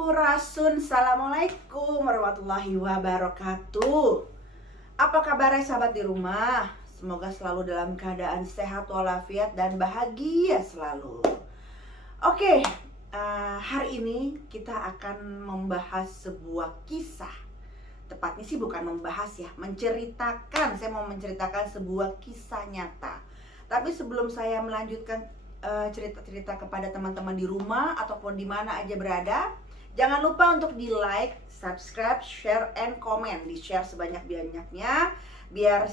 Sampurasun, Assalamualaikum warahmatullahi wabarakatuh. Apa kabar sahabat di rumah? Semoga selalu dalam keadaan sehat walafiat dan bahagia selalu. Oke, hari ini kita akan membahas sebuah kisah. Tepatnya sih bukan membahas ya, menceritakan. Saya mau menceritakan sebuah kisah nyata. Tapi sebelum saya melanjutkan cerita-cerita kepada teman-teman di rumah ataupun di mana aja berada, jangan lupa untuk di like, subscribe, share, and comment. Di share sebanyak-banyaknya biar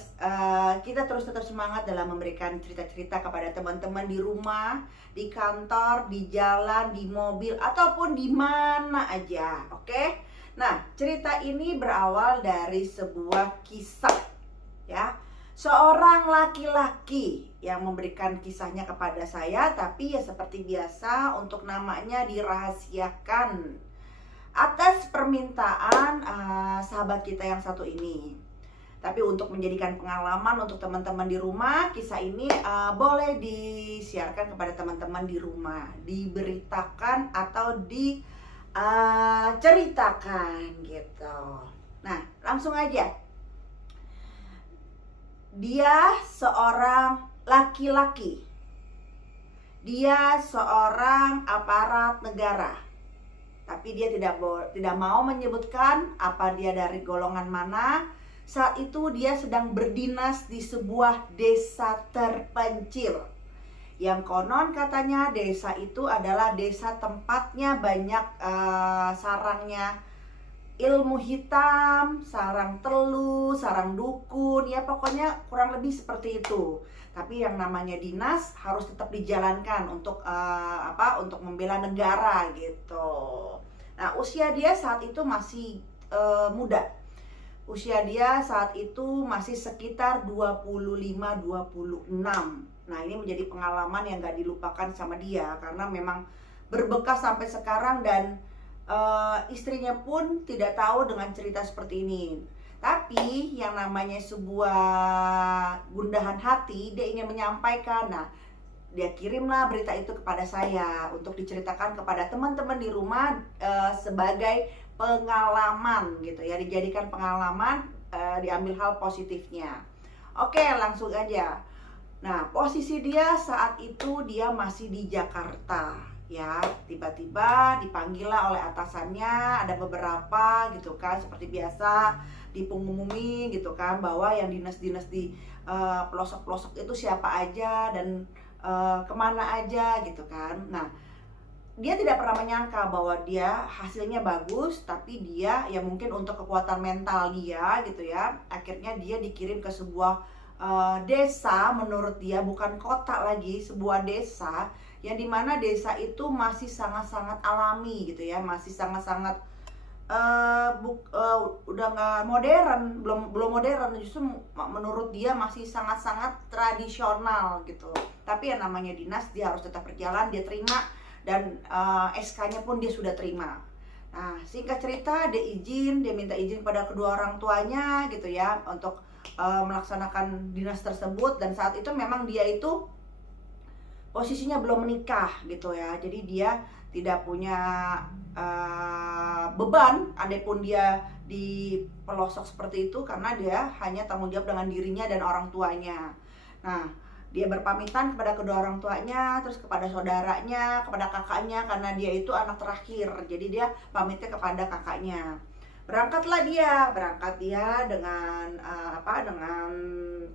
kita terus tetap semangat dalam memberikan cerita-cerita kepada teman-teman di rumah, di kantor, di jalan, di mobil, ataupun di mana aja. Oke? Nah, cerita ini berawal dari sebuah kisah ya. Seorang laki-laki yang memberikan kisahnya kepada saya, tapi ya seperti biasa untuk namanya dirahasiakan atas permintaan sahabat kita yang satu ini. Tapi untuk menjadikan pengalaman untuk teman-teman di rumah, kisah ini boleh disiarkan kepada teman-teman di rumah, diberitakan atau diceritakan gitu. Nah, langsung aja. Dia seorang laki-laki. Dia seorang aparat negara. Tapi dia tidak mau menyebutkan apa dia dari golongan mana. Saat itu dia sedang berdinas di sebuah desa terpencil. Yang konon katanya desa itu adalah desa tempatnya banyak sarangnya ilmu hitam, sarang telu, sarang dukun, ya pokoknya kurang lebih seperti itu. Tapi yang namanya dinas harus tetap dijalankan untuk untuk membela negara gitu. Nah, usia dia saat itu masih muda. Usia dia saat itu masih sekitar 25-26. Nah, ini menjadi pengalaman yang gak dilupakan sama dia karena memang berbekas sampai sekarang dan istrinya pun tidak tahu dengan cerita seperti ini. Tapi yang namanya sebuah gundahan hati, dia ingin menyampaikan. Nah, dia kirimlah berita itu kepada saya untuk diceritakan kepada teman-teman di rumah sebagai pengalaman gitu ya, dijadikan pengalaman, diambil hal positifnya. Oke, langsung aja. Nah, posisi dia saat itu dia masih di Jakarta. Ya, tiba-tiba dipanggil lah oleh atasannya, ada beberapa gitu kan, seperti biasa dipengumumi gitu kan, bahwa yang dinas-dinas di pelosok-pelosok itu siapa aja dan kemana aja gitu kan. Nah, dia tidak pernah menyangka bahwa dia hasilnya bagus, tapi dia ya mungkin untuk kekuatan mental dia gitu ya, akhirnya dia dikirim ke sebuah desa, menurut dia bukan kota lagi, sebuah desa yang dimana desa itu masih sangat-sangat alami gitu ya, masih sangat-sangat udah nggak modern, belum modern, justru menurut dia masih sangat-sangat tradisional gitu. Tapi yang namanya dinas dia harus tetap berjalan, dia terima dan SK-nya pun dia sudah terima. Nah, singkat cerita dia minta izin pada kedua orang tuanya gitu ya untuk melaksanakan dinas tersebut, dan saat itu memang dia itu posisinya belum menikah gitu ya, jadi dia tidak punya beban, adapun dia di pelosok seperti itu, karena dia hanya tanggung jawab dengan dirinya dan orang tuanya. Nah, dia berpamitan kepada kedua orang tuanya, terus kepada saudaranya, kepada kakaknya, karena dia itu anak terakhir, jadi dia pamitnya kepada kakaknya. Berangkat dia dengan dengan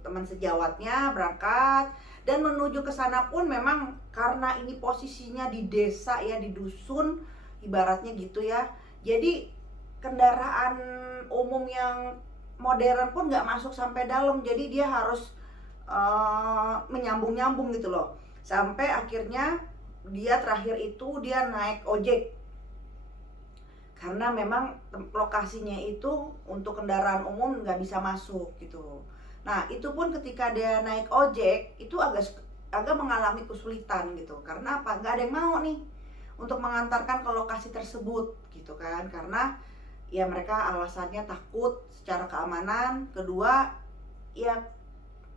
teman sejawatnya berangkat. Dan menuju ke sana pun memang karena ini posisinya di desa ya, di dusun ibaratnya gitu ya. Jadi kendaraan umum yang modern pun nggak masuk sampai dalam. Jadi dia harus menyambung-nyambung gitu loh. Sampai akhirnya dia terakhir itu dia naik ojek. Karena memang lokasinya itu untuk kendaraan umum nggak bisa masuk gitu. Nah, itu pun ketika dia naik ojek itu agak mengalami kesulitan gitu. Karena apa? Nggak ada yang mau nih untuk mengantarkan ke lokasi tersebut gitu kan. Karena ya mereka alasannya takut secara keamanan. Kedua, ya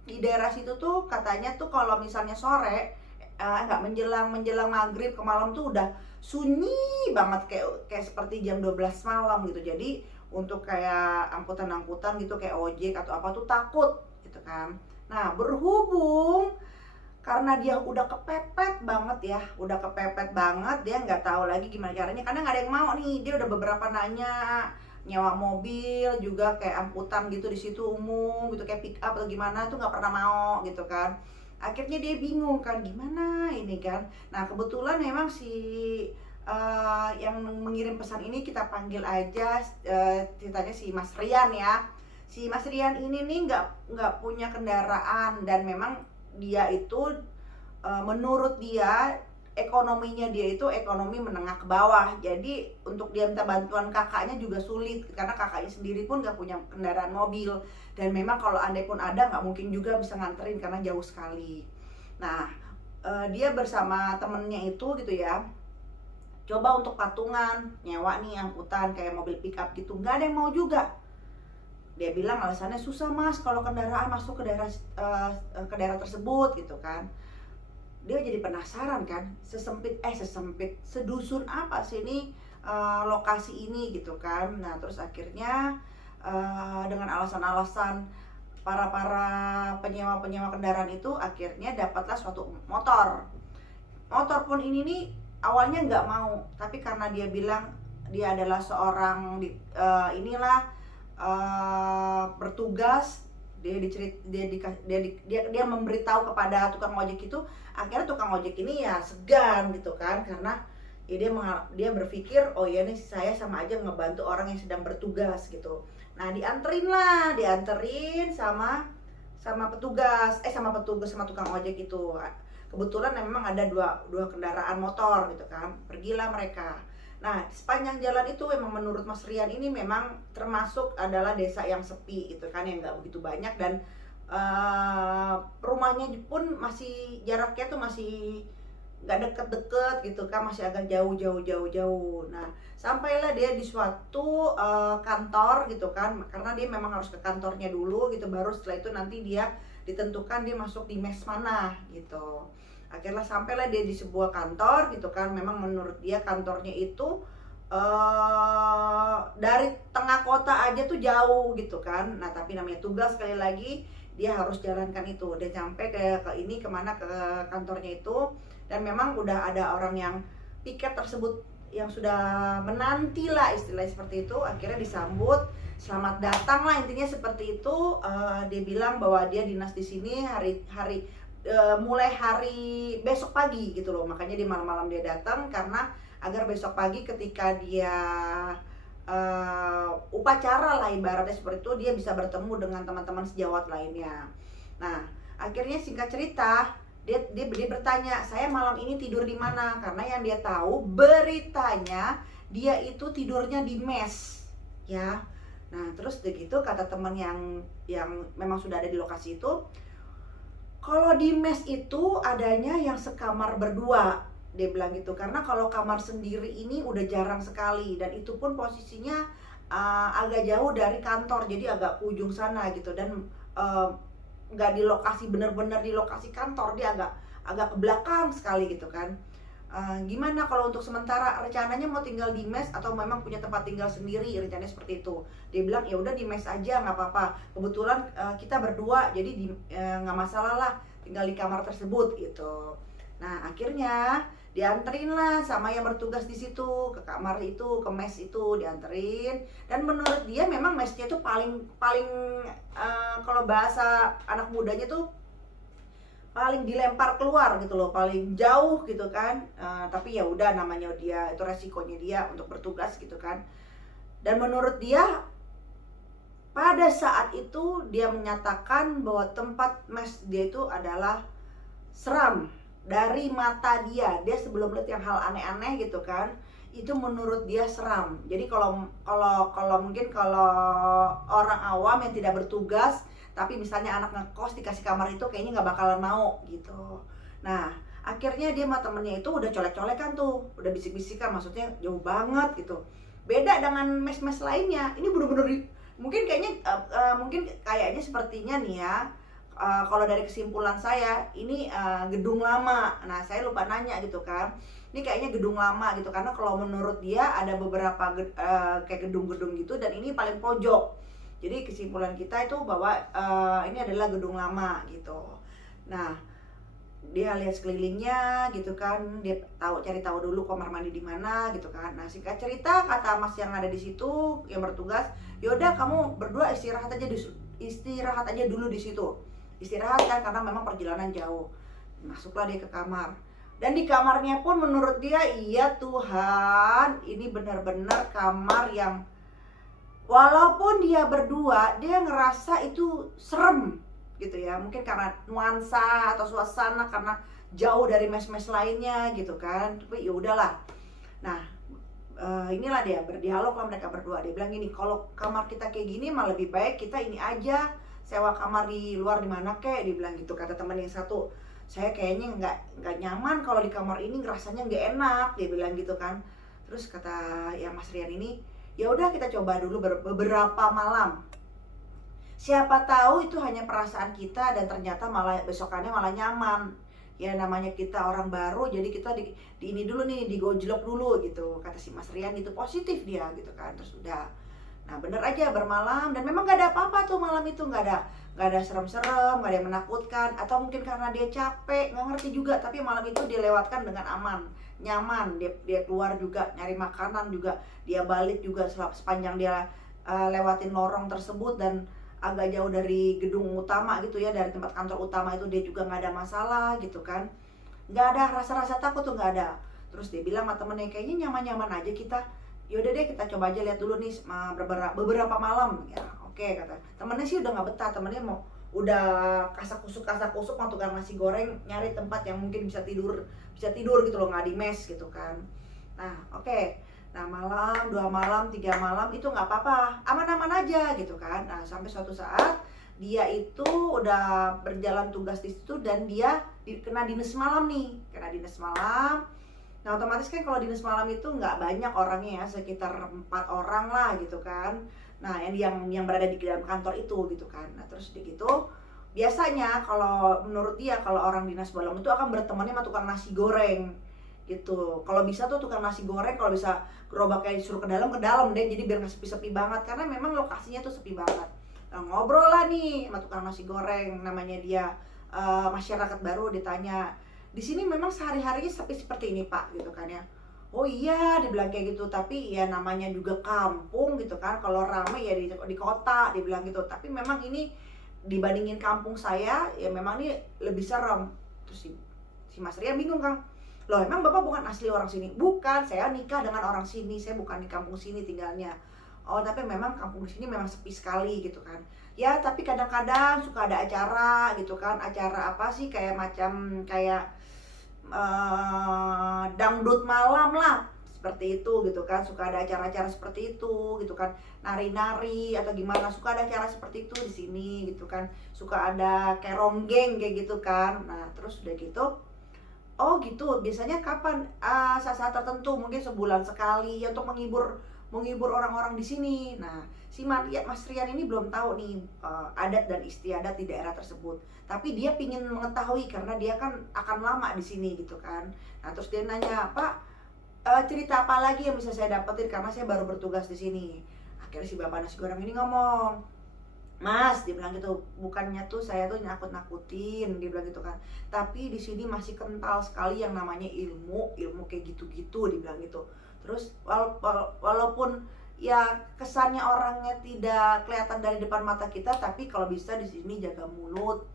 di daerah situ tuh katanya tuh kalau misalnya sore enggak, menjelang maghrib ke malam tuh udah sunyi banget, kayak seperti jam 12 malam gitu. Jadi untuk kayak angkutan-angkutan gitu kayak ojek atau apa tuh takut gitu kan. Nah, berhubung karena dia udah kepepet banget ya, udah kepepet banget, dia nggak tahu lagi gimana caranya, karena nggak ada yang mau nih. Dia udah beberapa nanya nyewa mobil juga kayak angkutan gitu di situ umum gitu, kayak pick up atau gimana tuh nggak pernah mau gitu kan. Akhirnya dia bingung kan, gimana ini kan. Nah, kebetulan memang si yang mengirim pesan ini kita panggil aja, ceritanya si Mas Rian ya. Si Mas Rian ini nih nggak punya kendaraan, dan memang dia itu menurut dia ekonominya dia itu ekonomi menengah ke bawah. Jadi untuk dia minta bantuan kakaknya juga sulit, karena kakaknya sendiri pun nggak punya kendaraan mobil, dan memang kalau andai pun ada nggak mungkin juga bisa nganterin karena jauh sekali. Nah, dia bersama temennya itu gitu ya, coba untuk patungan nyewa nih angkutan kayak mobil pick up gitu, nggak ada yang mau juga. Dia bilang alasannya susah mas kalau kendaraan masuk ke daerah tersebut gitu kan. Dia jadi penasaran kan, sesempit sedusun apa sih ini lokasi ini gitu kan. Nah, terus akhirnya dengan alasan-alasan para penyewa kendaraan itu, akhirnya dapatlah suatu motor pun ini nih awalnya nggak mau, tapi karena dia bilang dia adalah seorang bertugas, dia memberitahu kepada tukang ojek itu. Akhirnya tukang ojek ini ya segan gitu kan, karena ya dia berpikir, oh ya nih saya sama aja ngebantu orang yang sedang bertugas gitu. Nah, dianterin sama petugas sama tukang ojek itu. Kebetulan memang ada dua kendaraan motor gitu kan, pergilah mereka. Nah, sepanjang jalan itu memang menurut Mas Rian ini memang termasuk adalah desa yang sepi gitu kan, yang nggak begitu banyak, dan rumahnya pun masih jaraknya tuh masih nggak deket-deket gitu kan, masih agak jauh. Nah, sampailah dia di suatu kantor gitu kan, karena dia memang harus ke kantornya dulu gitu, baru setelah itu nanti dia ditentukan dia masuk di mes mana gitu. Akhirnya sampailah dia di sebuah kantor gitu kan. Memang menurut dia kantornya itu dari tengah kota aja tuh jauh gitu kan. Nah, tapi namanya tugas, sekali lagi dia harus jalankan itu. Dia sampai ke kantornya itu, dan memang udah ada orang yang piket tersebut yang sudah menanti lah, istilahnya seperti itu. Akhirnya disambut, selamat datang lah, intinya seperti itu. Dia bilang bahwa dia dinas di sini mulai hari besok pagi gitu loh. Makanya di malam-malam dia datang, karena agar besok pagi ketika dia upacara lah ibaratnya seperti itu, dia bisa bertemu dengan teman-teman sejawat lainnya. Nah, akhirnya singkat cerita, dia bertanya, saya malam ini tidur di mana? Karena yang dia tahu beritanya dia itu tidurnya di mes ya. Nah, terus begitu kata teman yang memang sudah ada di lokasi itu, kalau di mes itu adanya yang sekamar berdua, dia bilang gitu. Karena kalau kamar sendiri ini udah jarang sekali, dan itu pun posisinya agak jauh dari kantor, jadi agak ke ujung sana gitu. Dan nggak di lokasi, bener-bener di lokasi kantor, dia agak ke belakang sekali gitu kan. Gimana kalau untuk sementara rencananya mau tinggal di mes atau memang punya tempat tinggal sendiri, rencananya seperti itu. Dia bilang ya udah di mes aja nggak apa-apa, kebetulan kita berdua, jadi nggak masalah lah tinggal di kamar tersebut gitu. Nah, akhirnya dianterin lah sama yang bertugas di situ ke kamar itu, ke mes itu dianterin. Dan menurut dia memang mesnya tuh paling kalau bahasa anak mudanya tuh paling dilempar keluar gitu loh, paling jauh gitu kan. Tapi ya udah, namanya dia, itu resikonya dia untuk bertugas gitu kan. Dan menurut dia pada saat itu dia menyatakan bahwa tempat mes dia itu adalah seram. Dari mata dia sebelum lihat yang hal aneh-aneh gitu kan, itu menurut dia seram. Jadi kalau mungkin kalau orang awam yang tidak bertugas, tapi misalnya anak ngekos dikasih kamar itu, kayaknya nggak bakalan mau gitu. Nah, akhirnya dia sama temennya itu udah colek-colekan tuh, udah bisik-bisikan, maksudnya jauh banget gitu. Beda dengan mes-mes lainnya, ini bener-bener mungkin kayaknya sepertinya nih ya, Kalau dari kesimpulan saya, ini gedung lama. Nah, saya lupa nanya gitu kan. Ini kayaknya gedung lama gitu, karena kalau menurut dia ada beberapa kayak gedung-gedung gitu, dan ini paling pojok. Jadi kesimpulan kita itu bahwa ini adalah gedung lama gitu. Nah, dia lihat sekelilingnya gitu kan, dia cari tahu dulu kamar mandi di mana gitu kan. Nah, singkat cerita kata mas yang ada di situ yang bertugas, yaudah kamu berdua istirahat aja dulu di situ. Istirahat kan, karena memang perjalanan jauh. Masuklah dia ke kamar. Dan di kamarnya pun menurut dia, iya Tuhan, ini benar-benar kamar yang walaupun dia berdua, dia ngerasa itu serem gitu ya. Mungkin karena nuansa atau suasana, karena jauh dari mes-mes lainnya gitu kan. Tapi ya udahlah. Nah, inilah dia berdialog lah mereka berdua. Dia bilang gini, kalau kamar kita kayak gini mah lebih baik kita ini aja, sewa kamar di luar di mana kek, dia bilang gitu. Kata teman yang satu, saya kayaknya nggak nyaman kalau di kamar ini, rasanya nggak enak, dia bilang gitu kan. Terus kata ya Mas Rian ini, ya udah kita coba dulu beberapa malam. Siapa tahu itu hanya perasaan kita dan ternyata malah besokannya malah nyaman. Ya namanya kita orang baru, jadi kita di ini dulu nih, digojlok dulu gitu. Kata si Mas Rian itu, positif dia gitu kan. Terus udah. Nah, bener aja bermalam, dan memang gak ada apa-apa tuh malam itu, gak ada serem-serem, gak ada yang menakutkan. Atau mungkin karena dia capek, gak ngerti juga, tapi malam itu dia lewatkan dengan aman, nyaman. Dia keluar juga nyari makanan juga, dia balik juga sepanjang dia lewatin lorong tersebut dan agak jauh dari gedung utama gitu ya, dari tempat kantor utama itu, dia juga gak ada masalah gitu kan. Gak ada rasa-rasa takut tuh, gak ada. Terus dia bilang sama temennya, kayaknya nyaman-nyaman aja kita, yaudah deh kita coba aja lihat dulu nih beberapa malam ya. Oke, kata temennya sih udah nggak betah, temennya udah kasak kusuk mau tukang nasi goreng, nyari tempat yang mungkin bisa tidur gitu loh, nggak di mes gitu kan. Nah, oke. Nah, malam, 2 malam, 3 malam itu nggak apa-apa, aman-aman aja gitu kan. Nah, sampai suatu saat dia itu udah berjalan tugas di situ dan dia kena dinas malam nih, Nah, otomatis kan kalau dinas malam itu nggak banyak orangnya ya, sekitar 4 orang lah gitu kan. Nah, yang berada di dalam kantor itu gitu kan. Nah, terus gitu biasanya kalau menurut dia, kalau orang dinas malam itu akan bertemannya sama tukang nasi goreng gitu. Kalau bisa tuh tukang nasi goreng, kalau bisa gerobaknya disuruh ke dalam deh, jadi biar nggak sepi-sepi banget, karena memang lokasinya tuh sepi banget. Nah, ngobrol lah nih sama tukang nasi goreng, namanya dia masyarakat baru, ditanya, di sini memang sehari-harinya seperti ini Pak gitu kan ya. Oh iya, dibilang kayak gitu, tapi ya namanya juga kampung gitu kan, kalau rame ya di kota, dibilang gitu. Tapi memang ini dibandingin kampung saya ya memang ini lebih serem. Terus si Mas Rian bingung kan, loh emang Bapak bukan asli orang sini? Bukan, saya nikah dengan orang sini, saya bukan di kampung sini tinggalnya. Oh, tapi memang kampung di sini memang sepi sekali gitu kan. Ya, tapi kadang-kadang suka ada acara gitu kan. Acara apa sih, kayak dangdut malam lah, seperti itu gitu kan. Suka ada acara-acara seperti itu gitu kan, nari-nari atau gimana, suka ada acara seperti itu di sini gitu kan. Suka ada keronggeng kayak gitu kan. Nah, terus udah gitu, oh gitu, biasanya kapan? Saat-saat tertentu, mungkin sebulan sekali ya, untuk menghibur orang-orang di sini. Nah, si Mas Rian ini belum tahu nih adat dan istiadat di daerah tersebut. Tapi dia pingin mengetahui karena dia kan akan lama di sini gitu kan. Nah, terus dia nanya, Pak, cerita apa lagi yang bisa saya dapetin karena saya baru bertugas di sini. Akhirnya si bapak nasi goreng ini ngomong, Mas, dia bilang gitu, bukannya tuh saya tuh nakut-nakutin, dia bilang gitu kan. Tapi di sini masih kental sekali yang namanya ilmu kayak gitu-gitu, dia bilang gitu. Terus walaupun ya kesannya orangnya tidak kelihatan dari depan mata kita, tapi kalau bisa di sini jaga mulut,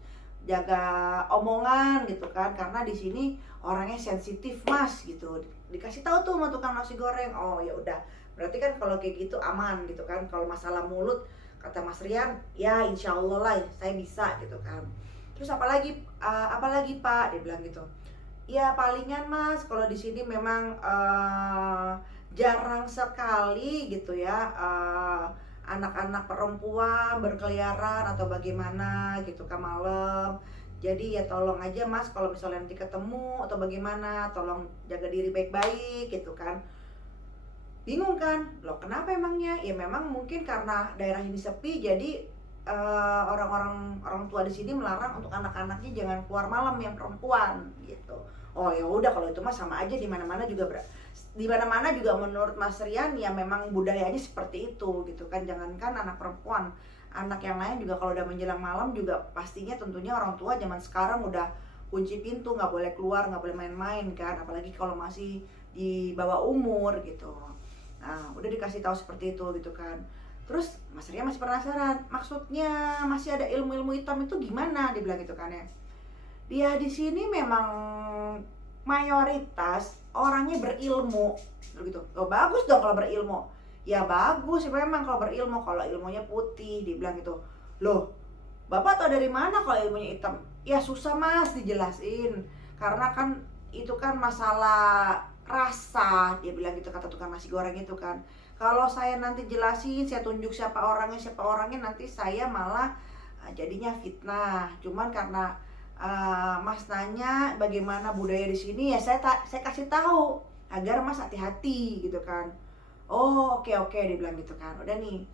jaga omongan gitu kan, karena di sini orangnya sensitif Mas gitu. Dikasih tahu tuh sama tukang nasi goreng. Oh ya udah, berarti kan kalau kayak gitu aman gitu kan. Kalau masalah mulut, kata Mas Rian, ya insya Allah lah saya bisa gitu kan. Terus apalagi Pak, dia bilang gitu. Ya palingan Mas, kalau di sini memang jarang sekali gitu ya anak-anak perempuan berkeliaran atau bagaimana gitu kan malam. Jadi ya tolong aja Mas, kalau misalnya nanti ketemu atau bagaimana, tolong jaga diri baik-baik gitu kan. Bingung kan, loh kenapa emangnya? Ya memang mungkin karena daerah ini sepi, jadi orang tua di sini melarang untuk anak-anaknya jangan keluar malam yang perempuan gitu. Oh ya udah, kalau itu mah sama aja, di mana-mana juga menurut Mas Rian ya memang budayanya seperti itu gitu kan. Jangankan anak perempuan, anak yang lain juga kalau udah menjelang malam juga pastinya tentunya orang tua zaman sekarang udah kunci pintu, nggak boleh keluar, nggak boleh main-main kan, apalagi kalau masih di bawah umur gitu. Nah udah dikasih tahu seperti itu gitu kan. Terus Mas Rian masih penasaran, maksudnya masih ada ilmu-ilmu hitam itu gimana, dia bilang gitu kan ya. Dia di sini memang mayoritas orangnya berilmu begitu. Oh bagus dong kalau berilmu. Ya bagus memang kalau berilmu, kalau ilmunya putih, dibilang gitu. Loh, Bapak tahu dari mana kalau ilmunya hitam? Ya susah Mas dijelasin. Karena kan itu kan masalah rasa, dia bilang gitu, kata tukang nasi goreng itu kan. Kalau saya nanti jelasin, saya tunjuk siapa orangnya, nanti saya malah jadinya fitnah. Cuman karena Mas nanya bagaimana budaya di sini, ya saya kasih tahu agar Mas hati-hati gitu kan. Oh oke, dia bilang gitu kan. Udah nih,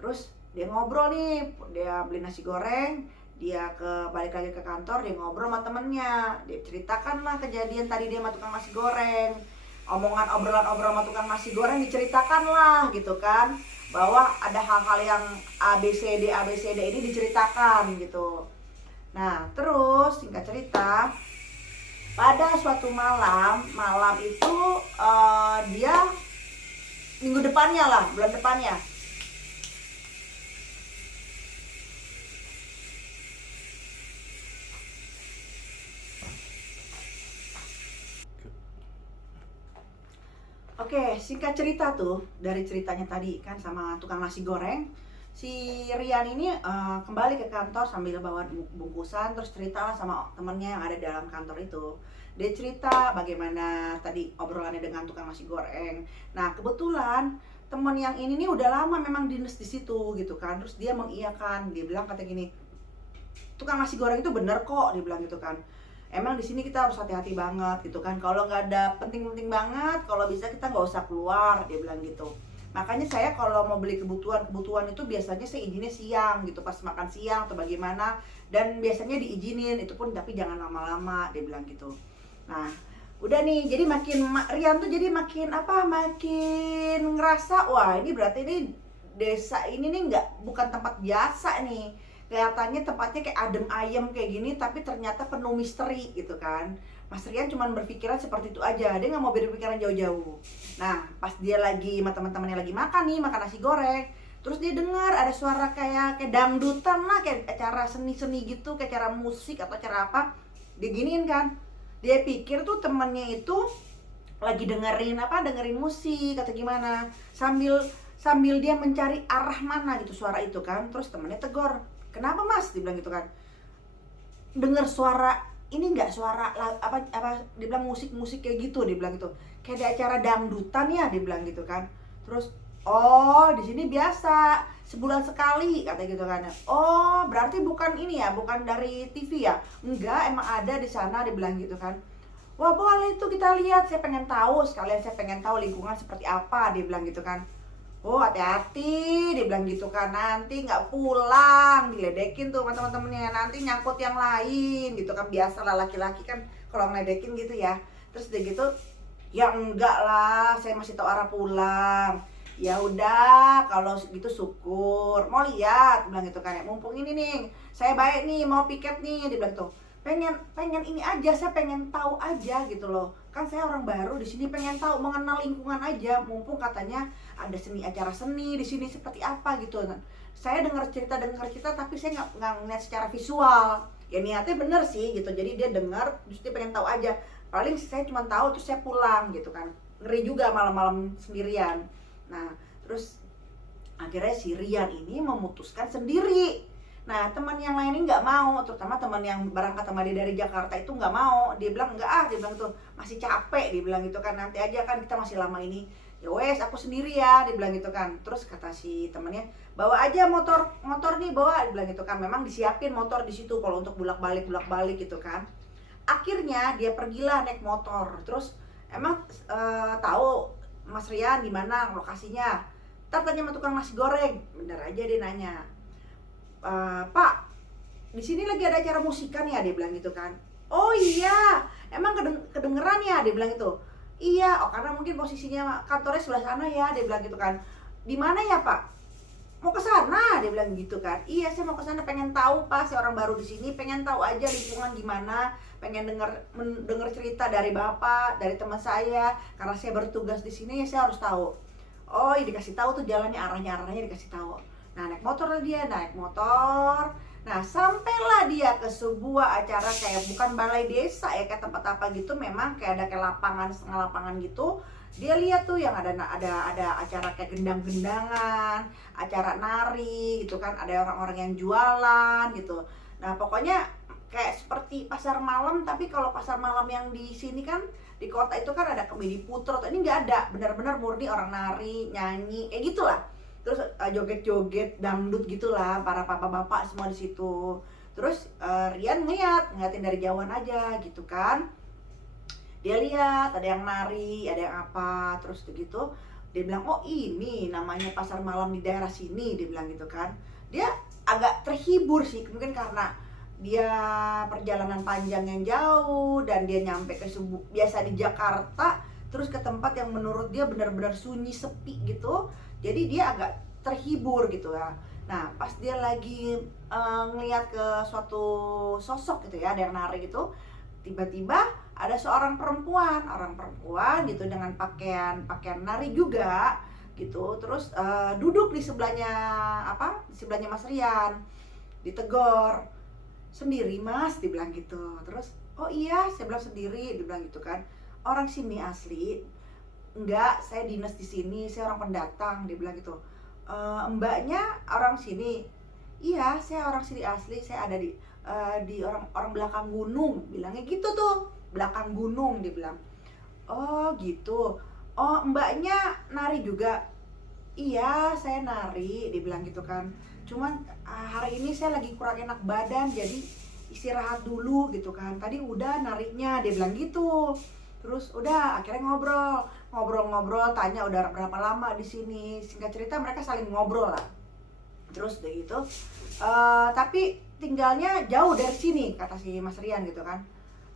terus dia ngobrol nih, dia beli nasi goreng, dia balik lagi ke kantor, dia ngobrol sama temennya, dia ceritakan lah kejadian tadi dia sama tukang nasi goreng, obrolan sama tukang nasi goreng diceritakan lah gitu kan, bahwa ada hal-hal yang ABCD ini diceritakan gitu. Nah terus singkat cerita, pada suatu malam itu dia minggu depannya lah, bulan depannya, Oke, singkat cerita tuh, dari ceritanya tadi kan sama tukang nasi goreng, si Rian ini kembali ke kantor sambil bawa bungkusan, terus ceritalah sama temennya yang ada dalam kantor itu. Dia cerita bagaimana tadi obrolannya dengan tukang nasi goreng. Nah kebetulan temen yang ini nih udah lama memang dinas di situ gitu kan, terus dia mengiyakan, dia bilang kata gini, tukang nasi goreng itu bener kok, dia bilang gitu kan. Emang di sini kita harus hati-hati banget gitu kan. Kalau nggak ada penting-penting banget, kalau bisa kita nggak usah keluar, dia bilang gitu. Makanya saya kalau mau beli kebutuhan itu biasanya saya izinnya siang gitu, pas makan siang atau bagaimana. Dan biasanya diizinin, itu pun tapi jangan lama-lama, dia bilang gitu. Nah udah nih, jadi Rian tuh jadi makin ngerasa, wah ini berarti ini desa ini nih bukan tempat biasa nih. Kelihatannya tempatnya kayak adem ayem kayak gini, tapi ternyata penuh misteri gitu kan. Mas Rian cuma berpikiran seperti itu aja, dia nggak mau berpikiran jauh-jauh. Nah pas dia lagi sama teman-temannya lagi makan nasi goreng, terus dia dengar ada suara kayak dangdutan lah, kayak acara seni-seni gitu, kayak acara musik atau acara apa, dia giniin kan. Dia pikir tuh temannya itu lagi dengerin musik atau gimana, sambil dia mencari arah mana gitu suara itu kan. Terus temannya tegur, kenapa Mas, dibilang gitu kan, dengar suara ini nggak, suara dia bilang musik kayak gitu, dia bilang gitu, kayak ada acara dangdutan ya, dia bilang gitu kan. Terus oh di sini biasa sebulan sekali, kata gitu kan. Oh berarti bukan ini ya, bukan dari TV ya? Enggak, emang ada di sana, dia bilang gitu kan. Wah boleh itu kita lihat, saya pengen tahu, sekalian saya pengen tahu lingkungan seperti apa, dia bilang gitu kan. Oh hati-hati, dia bilang gitu kan, nanti nggak pulang, diledekin tuh sama teman-temannya, nanti nyangkut yang lain gitu kan. Biasalah laki-laki kan kalau ngeledekin gitu ya. Terus dia gitu, ya enggak lah, saya masih tahu arah pulang. Ya udah kalau gitu syukur, mau lihat, bilang gitu kan ya, mumpung ini nih saya baik nih, mau piket nih, dia bilang tuh, pengen ini aja, saya pengen tahu aja gitu loh, kan saya orang baru di sini, pengen tahu, mengenal lingkungan aja, mumpung katanya ada acara seni di sini seperti apa gitu. Nah, saya dengar cerita tapi saya nggak ngeliat secara visual. Ya niatnya bener sih gitu, jadi dia dengar terus dia pengen tahu aja, paling saya cuma tahu terus saya pulang gitu kan. Ngeri juga malam-malam sendirian. Nah terus akhirnya si Rian ini memutuskan sendiri. Nah teman yang lain ini nggak mau, terutama teman yang berangkat sama dia dari Jakarta itu nggak mau. Dia bilang enggak, dia bilang tuh masih capek, dia bilang gitu kan, nanti aja kan kita masih lama ini. Ya wes aku sendiri ya, dia bilang gitu kan. Terus kata si temannya, bawa aja motor nih, bawa, dia bilang gitu kan. Memang disiapin motor di situ kalau untuk bolak balik gitu kan. Akhirnya dia pergilah naik motor. Terus emang tahu Mas Rian di mana lokasinya? Ntar tanya sama tukang nasi goreng, bener aja dia nanya. Pak, di sini lagi ada acara musikan ya, dia bilang gitu kan. Oh iya, emang kedengeran ya, dia bilang gitu. Iya, oh karena mungkin posisinya kantornya sebelah sana ya, dia bilang gitu kan. Di mana ya Pak? Mau ke sana, dia bilang gitu kan. Iya, saya mau ke sana, pengen tahu Pak, saya orang baru di sini, pengen tahu aja lingkungan gimana, pengen denger cerita dari Bapak, dari teman saya, karena saya bertugas di sini ya saya harus tahu. Oh, iya, dikasih tahu tuh jalannya, arahnya dikasih tahu. Nah, naik motor lah dia, naik motor. Nah, sampailah dia ke sebuah acara kayak bukan balai desa ya, kayak tempat apa gitu, memang kayak ada kayak lapangan, setengah lapangan gitu. Dia lihat tuh yang ada acara kayak gendang-gendangan, acara nari gitu kan, ada orang-orang yang jualan gitu. Nah, pokoknya kayak seperti pasar malam, tapi kalau pasar malam yang di sini kan di kota itu kan ada Kemedi Putro, ini nggak ada, benar-benar murni orang nari, nyanyi, kayak gitulah. Terus joget-joget dangdut gitulah, para bapak-bapak semua di situ. Terus Rian ngeliatin dari jauhan aja gitu kan. Dia lihat ada yang nari, ada yang apa, terus gitu. Dia bilang, oh ini namanya pasar malam di daerah sini, dia bilang gitu kan. Dia agak terhibur sih, mungkin karena dia perjalanan panjang yang jauh dan dia nyampe ke biasa di Jakarta, terus ke tempat yang menurut dia benar-benar sunyi, sepi gitu. Jadi dia agak terhibur gitu ya. Nah, pas dia lagi ngeliat ke suatu sosok gitu ya, ada yang nari gitu, tiba-tiba ada seorang perempuan, orang perempuan gitu dengan pakaian nari juga gitu. Terus duduk di sebelahnya di sebelahnya Mas Rian. Ditegor, sendiri Mas, dibilang gitu. Terus oh iya, saya bilang sendiri, dibilang gitu kan. Orang sini asli? Enggak, saya dinas di sini, saya orang pendatang, dibilang gitu. Mbaknya orang sini? Iya, saya orang sini asli, saya ada di orang belakang gunung, bilangnya gitu tuh, belakang gunung dia bilang. Oh gitu. Oh, mbaknya nari juga? Iya, saya nari, dia bilang gitu kan. Cuman hari ini saya lagi kurang enak badan, jadi istirahat dulu gitu kan. Tadi udah narinya, dia bilang gitu. Terus udah akhirnya ngobrol, tanya udah berapa lama di sini. Singkat cerita mereka saling ngobrol lah. Terus udah gitu, tapi tinggalnya jauh dari sini, kata si Mas Rian gitu kan.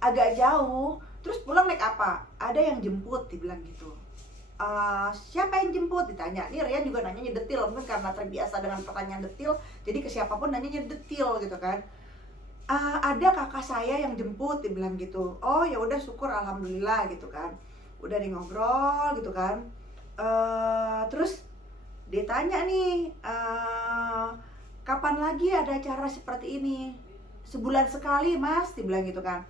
Agak jauh. Terus pulang naik apa? Ada yang jemput, dibilang gitu. Siapa yang jemput, ditanya. Nih Rian juga nanyanya detil, mungkin karena terbiasa dengan pertanyaan detil, jadi ke siapapun nanyanya detil gitu kan. Ada kakak saya yang jemput, dibilang gitu. Oh ya udah, syukur, alhamdulillah gitu kan. Udah nih ngobrol gitu kan. Terus dia tanya nih, kapan lagi ada acara seperti ini? Sebulan sekali Mas, dibilang gitu kan.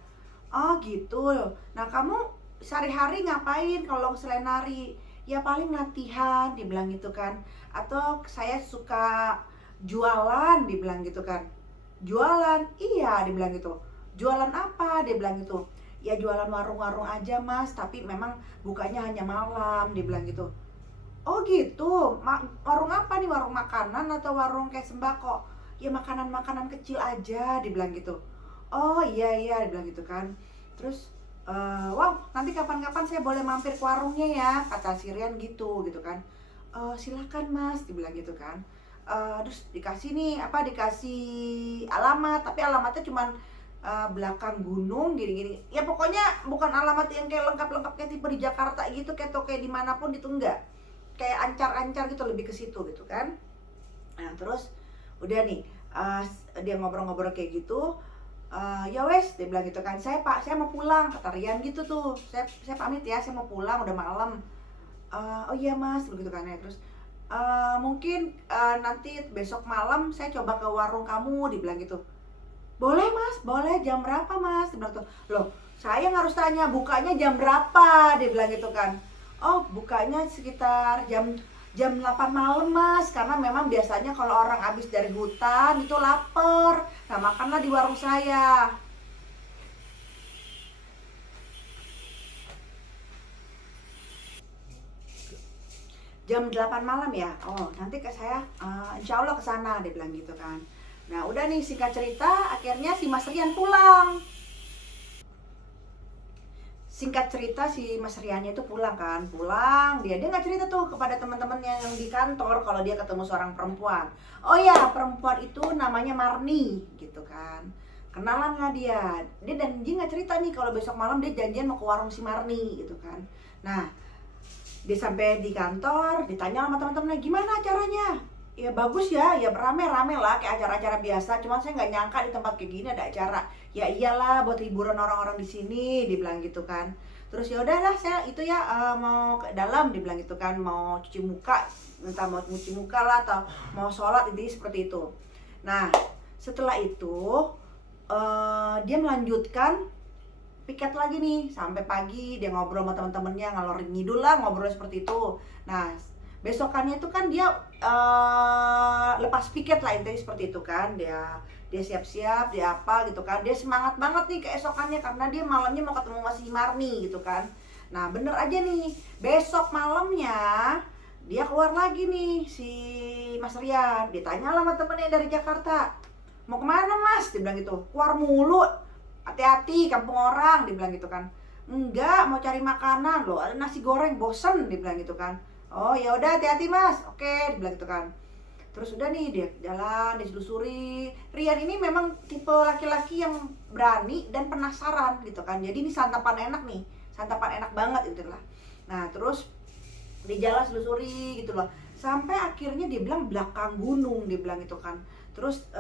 Oh gitu. Nah kamu sehari-hari ngapain kalau selain nari? Ya paling latihan, dibilang gitu kan. Atau saya suka jualan, dibilang gitu kan. Jualan? Iya, dibilang gitu. Jualan apa? Dia bilang gitu. Ya jualan warung-warung aja Mas, tapi memang bukanya hanya malam, dibilang gitu. Oh gitu, warung apa nih? Warung makanan atau warung kayak sembako? Ya makanan-makanan kecil aja, dibilang gitu. Oh iya, dibilang gitu kan. Terus wow, nanti kapan-kapan saya boleh mampir ke warungnya ya, kata Sirian gitu kan. Silakan Mas, dibilang gitu kan. Terus dikasih dikasih alamat, tapi alamatnya cuman belakang gunung gini-gini. Ya pokoknya bukan alamat yang kayak lengkap-lengkap kayak tipe di Jakarta gitu, kayak dimanapun gitu, enggak. Kayak ancar-ancar gitu, lebih ke situ gitu kan. Nah terus udah nih, dia ngobrol-ngobrol kayak gitu. Ya wes, dia bilang gitu kan. Saya mau pulang, kata Rian gitu tuh. Saya pamit ya, saya mau pulang, udah malam. Oh iya Mas, begitu kan ya. Terus mungkin nanti besok malam saya coba ke warung kamu, dibilang gitu. Boleh Mas, boleh. Jam berapa Mas? Dia bilang tuh. Loh, saya harus tanya bukanya jam berapa, dia bilang gitu kan. Oh, bukanya sekitar jam 8 malam Mas, karena memang biasanya kalau orang habis dari hutan itu lapar. Nah, makanlah di warung saya. Jam 8 malam ya? Oh, nanti ke saya insya Allah ke sana, dia bilang gitu kan. Nah, udah nih, singkat cerita, akhirnya si Mas Rian pulang. Singkat cerita si Mas Riannya itu pulang kan, dia nggak cerita tuh kepada teman-temannya yang di kantor kalau dia ketemu seorang perempuan. Oh ya, perempuan itu namanya Marni gitu kan. Kenalan lah dia dan dia nggak cerita nih kalau besok malam dia janjian mau ke warung si Marni gitu kan. Nah, dia sampai di kantor ditanya sama teman-temannya, gimana acaranya? Ya bagus ya rame-rame lah kayak acara-acara biasa. Cuman saya nggak nyangka di tempat kayak gini ada acara. Ya iyalah buat hiburan orang-orang di sini, dibilang gitu kan. Terus ya udahlah saya itu ya mau ke dalam, dibilang gitu kan, mau cuci muka, entah mau cuci muka lah atau mau sholat, intinya seperti itu. Nah setelah itu dia melanjutkan piket lagi nih sampai pagi, dia ngobrol sama teman-temannya ngalor ngidul lah, ngobrol seperti itu. Nah besokannya itu kan dia lepas piket lah, intinya seperti itu kan. Dia siap-siap, dia apa gitu kan, dia semangat banget nih keesokannya karena dia malamnya mau ketemu masih Marni gitu kan. Nah bener aja nih, besok malamnya dia keluar lagi nih si Mas Rian. Ditanya lah sama temennya dari Jakarta, mau kemana Mas? Dia bilang gitu, keluar mulu, hati-hati kampung orang, dibilang gitu kan. Enggak, mau cari makanan loh, ada nasi goreng, bosen, dibilang gitu kan. Oh ya udah, hati-hati Mas, oke, dibilang gitu kan. Terus udah nih dia jalan, ditelusuri. Rian ini memang tipe laki-laki yang berani dan penasaran gitu kan. Jadi ini santapan enak nih, santapan enak banget gitu lah. Nah terus di jalan selusuri gitu loh, sampai akhirnya dia bilang belakang gunung, dia bilang gitu kan. Terus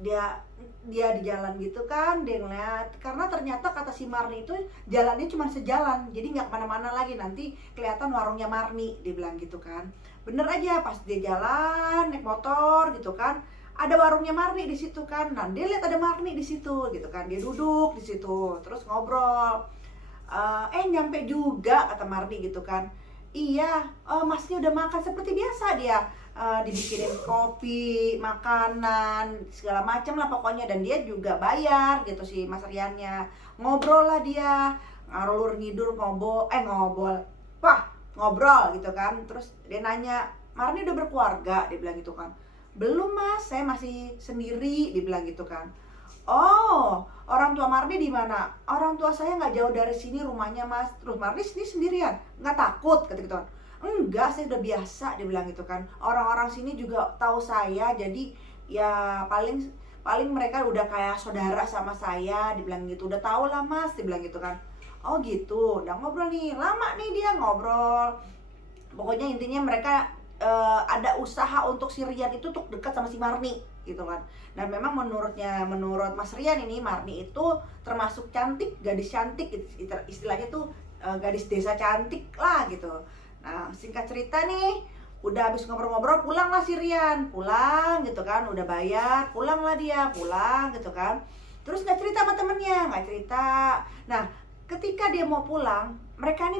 dia di jalan gitu kan, dia ngeliat, karena ternyata kata si Marni itu jalannya cuma sejalan, jadi nggak kemana-mana lagi, nanti kelihatan warungnya Marni, dia bilang gitu kan. Bener aja, pas dia jalan naik motor gitu kan, ada warungnya Marni di situ kan. Dan dia lihat ada Marni di situ gitu kan, dia duduk di situ terus ngobrol. Nyampe juga kata Marni gitu kan. Iya, masnya udah makan seperti biasa dia. Dibikinin kopi, makanan, segala macam lah pokoknya. Dan dia juga bayar gitu si Mas Riannya. Ngobrol lah dia, ngalur ngidur ngobrol gitu kan. Terus dia nanya, Marni udah berkeluarga? Dia bilang gitu kan. Belum Mas, saya masih sendiri, dia bilang gitu kan. Oh, orang tua Marni di mana? Orang tua saya nggak jauh dari sini rumahnya Mas. Terus Marni sini sendirian, nggak takut? Kata gitu kan. Enggak, saya udah biasa, dia bilang gitu kan. Orang-orang sini juga tahu saya, jadi ya paling mereka udah kayak saudara sama saya, dibilang gitu. Udah tahu lah Mas, dibilang gitu kan. Oh gitu, udah ngobrol nih, lama nih dia ngobrol. Pokoknya intinya mereka ada usaha untuk si Rian itu untuk dekat sama si Marni gitu kan. Dan memang menurut Mas Rian ini, Marni itu termasuk cantik, gadis cantik, istilahnya tuh gadis desa cantik lah gitu. Nah singkat cerita nih, udah habis ngobrol-ngobrol pulang lah si Rian, pulang gitu kan, udah bayar, pulang lah dia, pulang gitu kan. Terus nggak cerita sama temennya, nggak cerita. Nah ketika dia mau pulang, mereka ini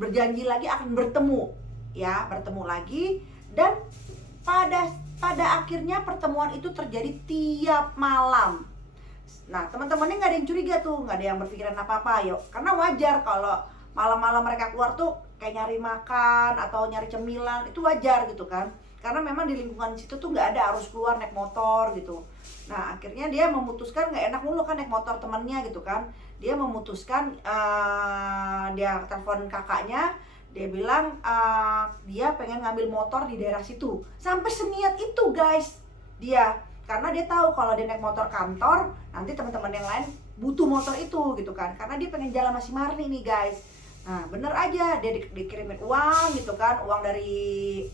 berjanji lagi akan bertemu lagi. Dan pada akhirnya pertemuan itu terjadi tiap malam. Nah teman-temannya nggak ada yang curiga tuh, nggak ada yang berpikiran apa-apa yuk, karena wajar kalau malam-malam mereka keluar tuh kayak nyari makan atau nyari cemilan, itu wajar gitu kan, karena memang di lingkungan situ tuh nggak ada arus keluar naik motor gitu. Nah akhirnya dia memutuskan, nggak enak mulu kan naik motor temennya gitu kan, dia memutuskan dia telepon kakaknya. Dia bilang dia pengen ngambil motor di daerah situ. Sampai seniat itu guys dia, karena dia tahu kalau dia naik motor kantor nanti teman-teman yang lain butuh motor itu gitu kan, karena dia pengen jalan masih Marni nih guys. Nah bener aja dia dikirimin uang gitu kan, uang dari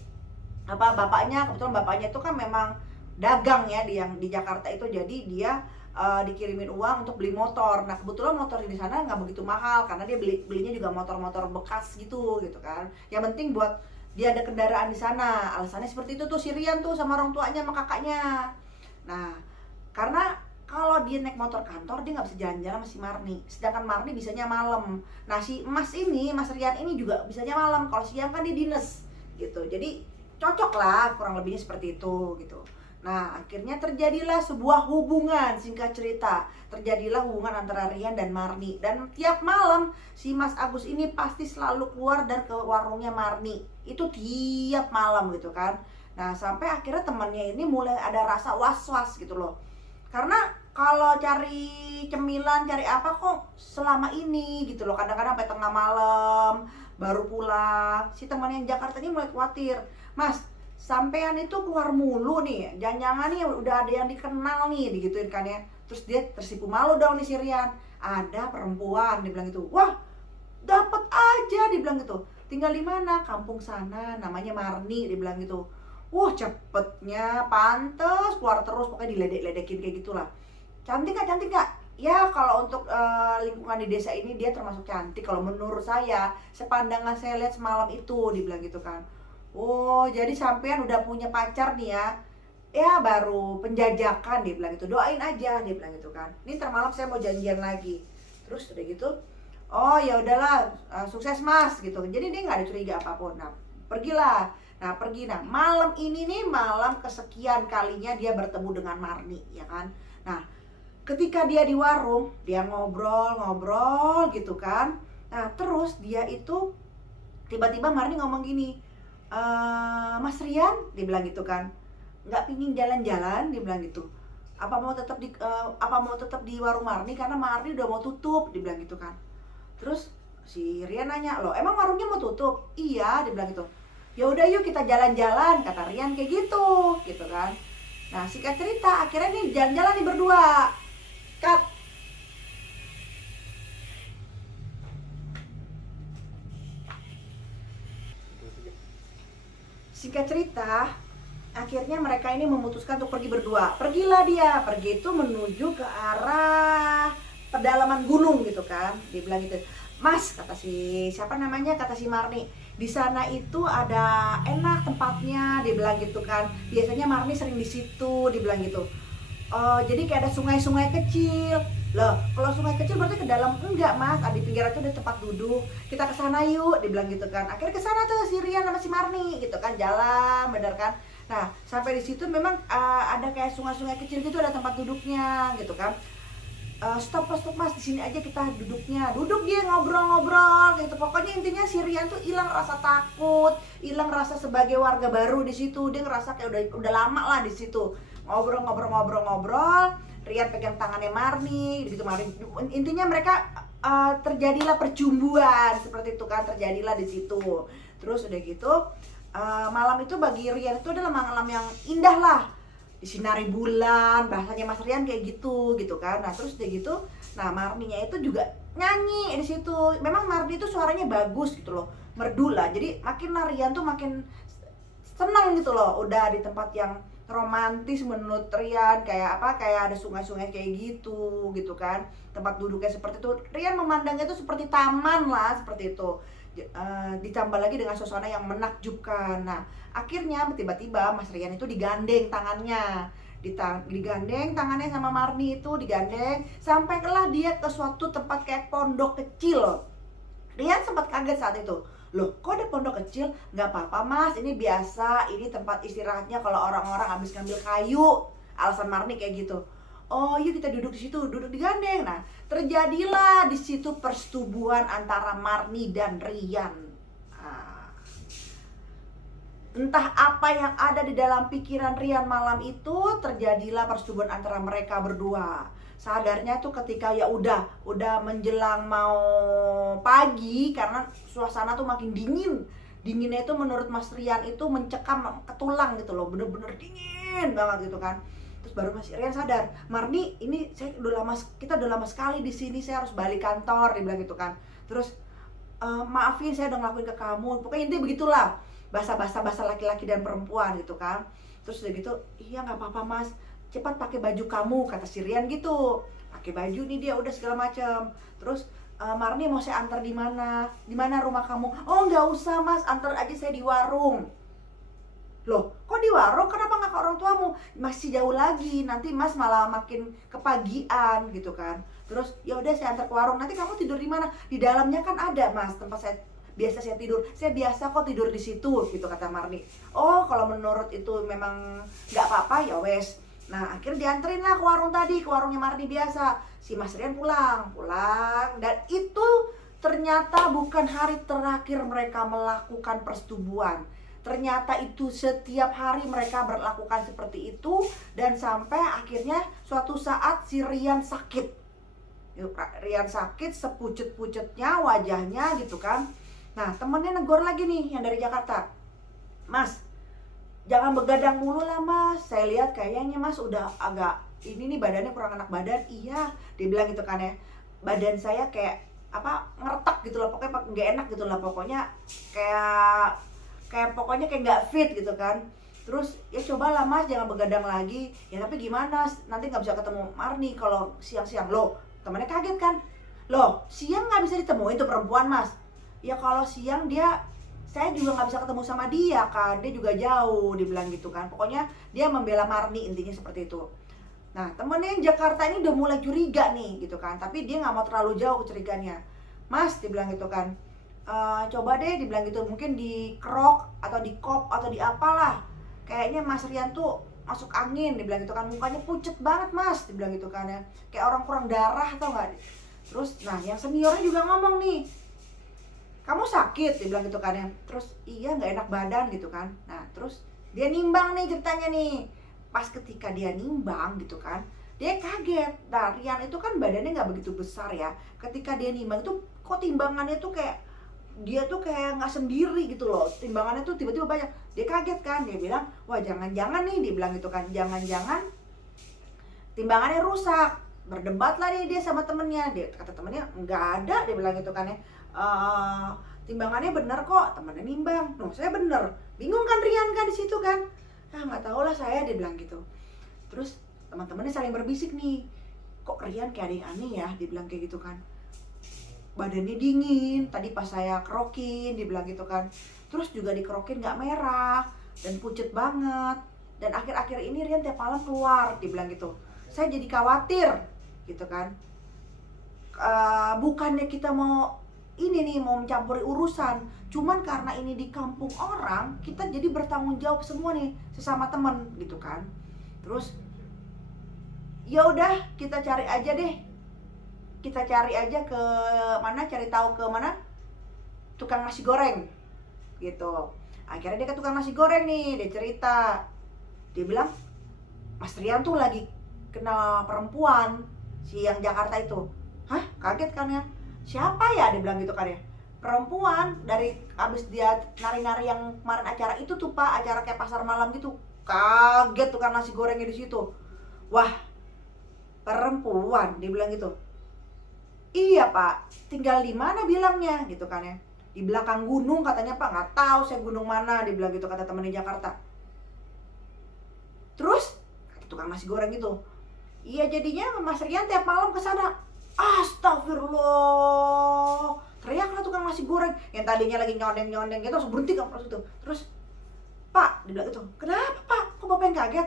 bapaknya. Kebetulan bapaknya itu kan memang dagang ya di Jakarta itu, jadi dia dikirimin uang untuk beli motor. Nah kebetulan motor di sana nggak begitu mahal karena dia belinya juga motor-motor bekas gitu kan. Yang penting buat dia ada kendaraan di sana. Alasannya seperti itu tuh si Rian tuh sama orang tuanya sama kakaknya. Nah karena kalau dia naik motor kantor dia nggak bisa jalan-jalan sama si Marni, sedangkan Marni bisanya malam. Nah si Mas Rian ini juga bisanya malam, kalau siang kan dia dinas gitu. Jadi cocok lah kurang lebihnya seperti itu gitu. Nah akhirnya terjadilah sebuah hubungan, singkat cerita terjadilah hubungan antara Rian dan Marni. Dan tiap malam si Mas Agus ini pasti selalu keluar dan ke warungnya Marni, itu tiap malam gitu kan. Nah sampai akhirnya temannya ini mulai ada rasa was-was gitu loh, karena kalau cari cemilan, cari apa kok selama ini gitu loh. Kadang-kadang sampai tengah malam baru pulang. Si teman yang Jakarta ini mulai khawatir, Mas, sampean itu keluar mulu nih, jangan-jangan nih udah ada yang dikenal nih, digituin kan ya. Terus dia tersipu malu dong nih si Rian, ada perempuan, dibilang gitu. Wah, dapat aja, dibilang gitu. Tinggal di mana? Kampung sana, namanya Marni, dibilang gitu. Wah, cepetnya, pantes keluar terus, pokoknya diledek-ledekin kayak gitulah. Cantik gak? Cantik gak? Ya kalau untuk lingkungan di desa ini dia termasuk cantik. Kalau menurut saya, sepandangan saya lihat semalam itu, dibilang gitu kan. Oh, jadi sampean udah punya pacar nih ya? Ya baru penjajakan, dia bilang gitu. Doain aja, dia bilang gitu kan. Ini ntar malam saya mau janjian lagi. Terus udah gitu, oh ya udahlah, sukses Mas gitu. Jadi dia nggak ada curiga apapun. Nah, pergilah. Nah, pergi. Nah, malam ini nih malam kesekian kalinya dia bertemu dengan Marni, ya kan? Nah, ketika dia di warung, dia ngobrol-ngobrol gitu kan. Nah, terus dia itu tiba-tiba Marni ngomong gini, Mas Rian, dia bilang gitu kan, nggak pingin jalan-jalan, dia bilang gitu. Apa mau tetap di warung Marni karena Marni udah mau tutup, dia bilang gitu kan. Terus si Rian nanya, loh emang warungnya mau tutup? Iya, dia bilang gitu. Ya udah yuk kita jalan-jalan, kata Rian kayak gitu kan. Nah, singkat cerita akhirnya nih jalan-jalan nih berdua. Cut. Singkat cerita, akhirnya mereka ini memutuskan untuk pergi berdua. Pergilah dia, pergi itu menuju ke arah pedalaman gunung gitu kan. Dia bilang gitu, Mas, kata si siapa namanya, kata si Marni, di sana itu ada enak tempatnya, dia bilang gitu kan. Biasanya Marni sering di situ, dia bilang gitu. Oh, jadi kayak ada sungai-sungai kecil. Loh, kalau sungai kecil berarti ke dalam? Enggak, Mas. Di pinggir itu ada tempat duduk. Kita ke sana yuk, dibilang gitu kan. Akhirnya ke sana tuh si Rian sama si Marni gitu kan, jalan, bener kan. Nah, sampai di situ memang ada kayak sungai-sungai kecil gitu, ada tempat duduknya gitu kan. Stop Mas, di sini aja kita duduknya. Duduk dia ngobrol-ngobrol gitu. Pokoknya intinya si Rian tuh hilang rasa takut, hilang rasa sebagai warga baru di situ. Dia ngerasa kayak udah lama lah di situ. Ngobrol. Rian pegang tangannya Marni, gitu Marni. Intinya mereka terjadilah percumbuan seperti itu kan, terjadilah di situ. Terus udah gitu, malam itu bagi Rian itu adalah malam yang indah lah. Disinari bulan, bahasanya Mas Rian kayak gitu kan. Nah, terus udah gitu, nah Marninya itu juga nyanyi di situ. Memang Marni itu suaranya bagus gitu loh, merdu lah. Jadi makin Rian tuh makin senang gitu loh, udah di tempat yang romantis menurut Rian, kayak apa, kayak ada sungai-sungai kayak gitu kan, tempat duduknya seperti itu. Rian memandangnya itu seperti taman lah, seperti itu. Ditambah lagi dengan suasana yang menakjubkan. Nah, akhirnya tiba-tiba Mas Rian itu digandeng tangannya, digandeng tangannya sama Marni, itu digandeng sampailah dia ke suatu tempat kayak pondok kecil. Rian sempat kaget saat itu. Loh, kok ada pondok kecil? Nggak apa-apa Mas, ini biasa, ini tempat istirahatnya kalau orang-orang habis ngambil kayu. Alasan Marni kayak gitu. Oh yuk kita duduk di situ, duduk digandeng. Nah, terjadilah di situ persetubuhan antara Marni dan Rian. Entah apa yang ada di dalam pikiran Rian malam itu, terjadilah persetubuhan antara mereka berdua. Sadarnya tuh ketika ya udah menjelang mau pagi, karena suasana tuh makin dingin. Dinginnya itu menurut Mas Rian itu mencekam ke tulang gitu loh, bener-bener dingin banget gitu kan. Terus baru Mas Rian sadar, Marni, ini kita udah lama sekali di sini, saya harus balik kantor, dia bilang gitu kan. Terus maafin saya udah ngelakuin ke kamu, pokoknya intinya begitulah, bahasa laki-laki dan perempuan gitu kan. Terus udah gitu, iya nggak apa-apa Mas, cepat pakai baju kamu, kata si Rian gitu. Pakai baju nih dia udah segala macam. Terus Marni mau saya antar di mana? Di mana rumah kamu? Oh nggak usah Mas, antar aja saya di warung. Loh, kok di warung? Kenapa nggak ke orang tuamu? Masih jauh lagi, nanti Mas malah makin kepagian gitu kan. Terus ya udah saya antar ke warung. Nanti kamu tidur di mana? Di dalamnya kan ada Mas tempat biasa saya tidur. Saya biasa kok tidur di situ gitu, kata Marni. Oh, kalau menurut itu memang nggak apa-apa ya wes. Nah, akhirnya dianterin lah ke warung tadi, ke warungnya Marni biasa. Si Mas Rian pulang. Dan itu ternyata bukan hari terakhir mereka melakukan persetubuhan. Ternyata itu setiap hari mereka berlakukan seperti itu, dan sampai akhirnya suatu saat si Rian sakit. Rian sakit, sepucet-pucetnya wajahnya gitu kan. Nah, temennya negor lagi nih yang dari Jakarta. Mas, jangan begadang mulu lah mas, saya lihat kayaknya mas udah agak ini nih, badannya kurang enak badan. Iya, dia bilang gitu kan ya, badan saya kayak apa, ngeretak gitu loh, pokoknya nggak enak gitu lah, pokoknya kayak pokoknya kayak nggak fit gitu kan. Terus ya cobalah mas, jangan begadang lagi. Ya tapi gimana, nanti nggak bisa ketemu Marni kalau siang-siang. Loh, temannya kaget kan, loh siang nggak bisa ditemuin tuh perempuan mas. Ya kalau siang saya juga nggak bisa ketemu sama dia kan, dia juga jauh, dibilang gitu kan. Pokoknya dia membela Marni, intinya seperti itu. Nah, temennya yang Jakarta ini udah mulai curiga nih gitu kan, tapi dia nggak mau terlalu jauh curiganya. Mas, dibilang gitu kan, coba deh, dibilang gitu, mungkin di krok atau di kop atau di apalah, kayaknya Mas Rian tuh masuk angin, dibilang gitu kan, mukanya pucet banget mas, dibilang gitu kan ya, kayak orang kurang darah, tau nggak. Terus nah yang seniornya juga ngomong nih, kamu sakit, dibilang gitu kan ya. Terus iya, nggak enak badan gitu kan. Nah terus dia nimbang nih ceritanya nih, pas ketika dia nimbang gitu kan, dia kaget. Nah Rian itu kan badannya nggak begitu besar ya, ketika dia nimbang itu kok timbangannya tuh kayak dia tuh kayak nggak sendiri gitu loh, timbangannya tuh tiba-tiba banyak. Dia kaget kan, dia bilang wah jangan-jangan nih, dia bilang gitu kan, jangan-jangan timbangannya rusak. Berdebat lah dia sama temennya, dia kata temennya nggak ada, dia bilang gitu kan ya, timbangannya bener kok, temennya nimbang. Noh saya bener, bingung kan Rian kan di situ kan, nggak tahu lah saya, dia bilang gitu. Terus teman-temannya saling berbisik nih, kok Rian kayak ada yang aneh ya, dia bilang kayak gitu kan, badannya dingin, tadi pas saya kerokin, dibilang gitu kan. Terus juga dikerokin nggak merah dan pucet banget. Dan akhir-akhir ini Rian tiap malam keluar, dibilang gitu. Saya jadi khawatir, gitu kan. Bukannya kita mau ini nih, mau mencampuri urusan, cuman karena ini di kampung orang, kita jadi bertanggung jawab semua nih, sesama teman, gitu kan. Terus ya udah, kita cari aja deh. Kita cari aja ke mana, cari tahu ke mana tukang nasi goreng gitu. Akhirnya dia ke tukang nasi goreng nih, dia cerita, dia bilang Mas Rian tuh lagi kenal perempuan, si yang Jakarta itu. Hah, kaget kan ya, siapa ya, dia bilang gitu kan ya, perempuan dari abis dia nari-nari yang kemarin acara itu tuh pak, acara kayak pasar malam gitu. Kaget tukang nasi gorengnya di situ. Wah, perempuan, dia bilang gitu. Iya pak, tinggal di mana bilangnya gitu kan ya, di belakang gunung katanya pak. Nggak tahu saya gunung mana, dia bilang gitu, kata temen di Jakarta. Terus kata tukang nasi goreng gitu, iya jadinya Mas Rian tiap malam ke sana. Astagfirullah, teriaklah tukang nasi goreng yang tadinya lagi nyondeng-nyondeng gitu, langsung berhenti kan pas itu. Terus pak, dia bilang gitu, kenapa pak, kok bapak yang kaget?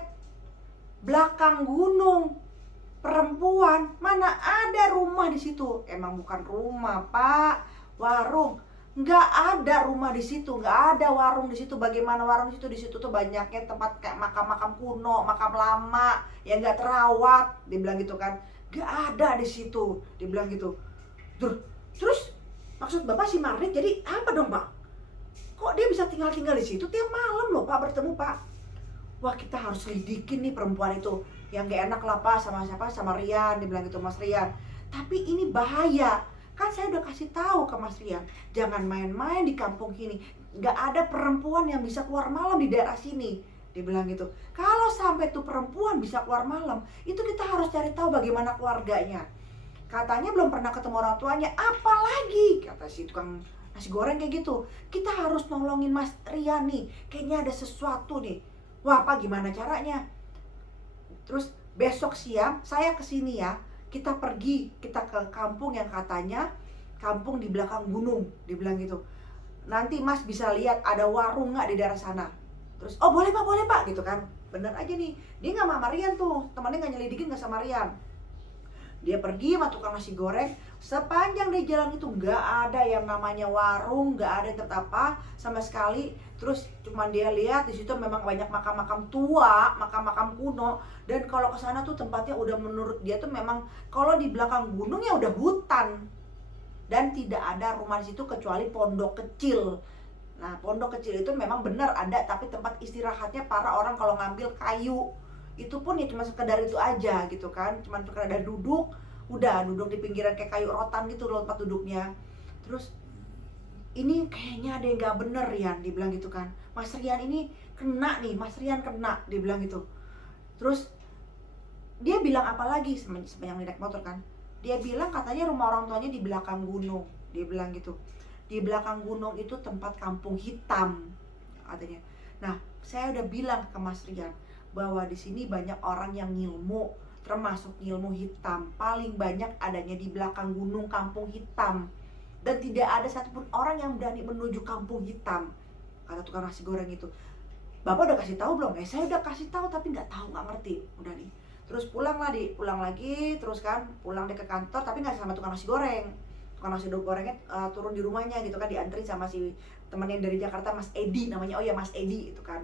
Belakang gunung, perempuan, mana ada rumah di situ. Emang bukan rumah pak, warung. Nggak ada rumah di situ, nggak ada warung di situ. Bagaimana warung di situ? Di situ tuh banyaknya tempat kayak makam-makam kuno, makam lama yang nggak terawat, dibilang gitu kan. Nggak ada di situ, dibilang gitu. Terus maksud bapak si Marni jadi apa dong pak? Kok dia bisa tinggal di situ tiap malam loh pak, bertemu pak? Wah kita harus lidikin nih perempuan itu, yang gak enak lah pak sama siapa, sama Rian, dibilang gitu Mas Rian. Tapi ini bahaya, kan saya udah kasih tahu ke Mas Rian, jangan main-main di kampung ini, gak ada perempuan yang bisa keluar malam di daerah sini, dibilang gitu. Kalau sampai tuh perempuan bisa keluar malam, itu kita harus cari tahu bagaimana keluarganya. Katanya belum pernah ketemu orang tuanya, apalagi kata si tukang nasi goreng kayak gitu. Kita harus nolongin Mas Rian nih, kayaknya ada sesuatu nih. Wah pak, gimana caranya? Terus besok siang saya kesini ya, kita pergi, kita ke kampung yang katanya kampung di belakang gunung, dibilang gitu. Nanti mas bisa lihat ada warung nggak di daerah sana. Terus oh boleh pak gitu kan. Bener aja nih, dia nggak sama Rian tuh, temannya nggak nyelidikin, nggak sama Rian. Dia pergi sama tukang nasi goreng, sepanjang di jalan itu nggak ada yang namanya warung, nggak ada tempat apa sama sekali. Terus cuman dia lihat di situ memang banyak makam-makam tua, makam-makam kuno. Dan kalau ke sana tuh tempatnya udah menurut dia tuh memang kalau di belakang gunung ya udah hutan. Dan tidak ada rumah di situ kecuali pondok kecil. Nah, pondok kecil itu memang benar ada, tapi tempat istirahatnya para orang kalau ngambil kayu. Itu pun ya cuma sekedar itu aja gitu kan. Cuma sekedar duduk, udah duduk di pinggiran kayak kayu rotan gitu loh tempat duduknya. Terus ini kayaknya ada yang gak bener Rian, dibilang gitu kan. Mas Rian ini kena nih, Mas Rian kena, dibilang gitu. Terus dia bilang apa lagi sepanjang naik motor kan, dia bilang katanya rumah orang tuanya di belakang gunung, dia bilang gitu. Di belakang gunung itu tempat kampung hitam katanya. Nah, saya udah bilang ke Mas Rian bahwa di sini banyak orang yang ngilmu, termasuk ilmu hitam, paling banyak adanya di belakang gunung kampung hitam. Dan tidak ada satupun orang yang berani menuju kampung hitam, kata tukang nasi goreng itu. Bapak udah kasih tahu belum? Saya udah kasih tahu tapi nggak tahu, nggak ngerti. Udah nih. Terus pulang lagi, terus kan pulang deh ke kantor, tapi nggak sama tukang nasi goreng. Tukang nasi gorengnya turun di rumahnya gitu kan, diantri sama si temennya dari Jakarta, Mas Edi namanya. Oh ya, Mas Edi itu kan.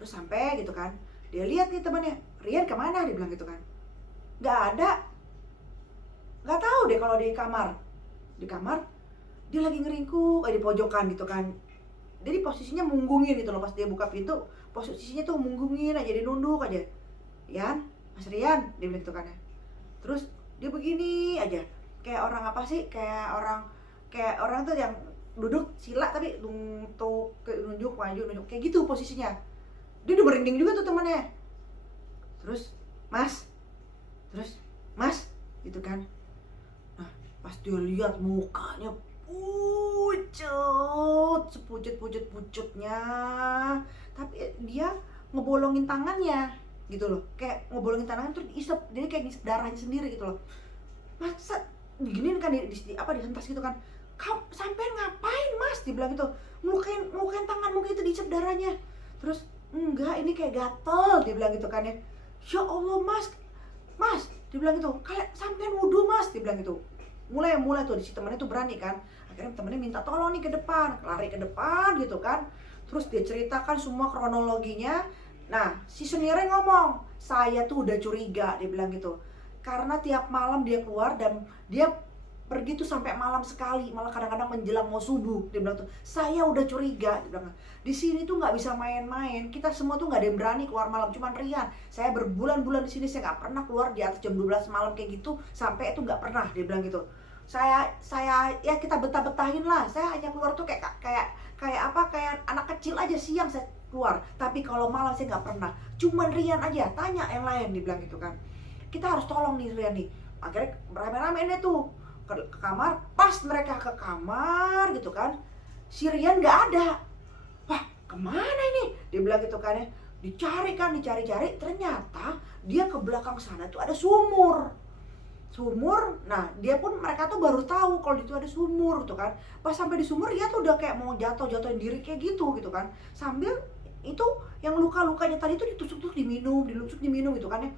Terus sampai gitu kan, dia lihat nih temannya, Rian kemana? Dia bilang gitu kan. Nggak ada. Nggak tahu deh kalau di kamar. Di kamar dia lagi ngeringkuk di pojokan gitu kan. Jadi posisinya munggungin gitu loh, pas dia buka pintu posisinya tuh munggungin aja, dia nunduk aja. Rian, Mas Rian, dia bilang gitu kan ya. Terus dia begini aja, kayak orang apa sih, kayak orang tuh yang duduk sila tapi untuk nunjuk maju nunjuk kayak gitu posisinya. Dia udah merinding juga tuh temannya. Terus Mas gitu kan. Pas dia lihat mukanya pucet, sepucet-pucetnya, tapi dia ngebolongin tangannya gitu loh, kayak ngebolongin tangannya terus diisep, jadi kayak ngisep darahnya sendiri gitu loh. Masa diginiin kan, dihentas gitu kan. Kamu sampai ngapain Mas, dibilang gitu, mukain tangan mungkin itu diisep darahnya. Terus enggak, ini kayak gatel, dia bilang gitu kan ya. Ya Allah Mas, dibilang gitu, kalian sampean wudhu Mas, dibilang gitu. Mulai tuh si temennya tuh berani kan, akhirnya temennya minta tolong nih ke depan, lari ke depan gitu kan. Terus dia ceritakan semua kronologinya. Nah, si seniornya ngomong, saya tuh udah curiga, dia bilang gitu, karena tiap malam dia keluar dan dia pergi tuh sampai malam sekali, malah kadang-kadang menjelang mau subuh. Dia bilang tuh, saya udah curiga, dia bilang, di sini tuh nggak bisa main-main, kita semua tuh nggak ada yang berani keluar malam, cuman Rian. Saya berbulan-bulan di sini, saya nggak pernah keluar di atas jam 12 malam kayak gitu, sampai itu nggak pernah, dia bilang gitu. Saya ya kita betah-betahin lah, saya hanya keluar tuh kayak anak kecil aja, siang saya keluar, tapi kalau malam saya nggak pernah. Cuman Rian aja, tanya yang lain, dibilang gitu kan. Kita harus tolong nih Rian nih. Akhirnya rame-rame deh tuh ke kamar. Pas mereka ke kamar gitu kan, si Rian nggak ada. Wah, kemana ini? Dia bilang gitu kan ya. Dicari, ternyata dia ke belakang sana tuh ada sumur. Nah dia pun, mereka tuh baru tahu kalau itu ada sumur tuh kan. Pas sampai di sumur dia tuh udah kayak mau jatuhin diri kayak gitu kan. Sambil itu yang luka-lukanya tadi tuh ditusuk-tusuk diminum gitu kan ya.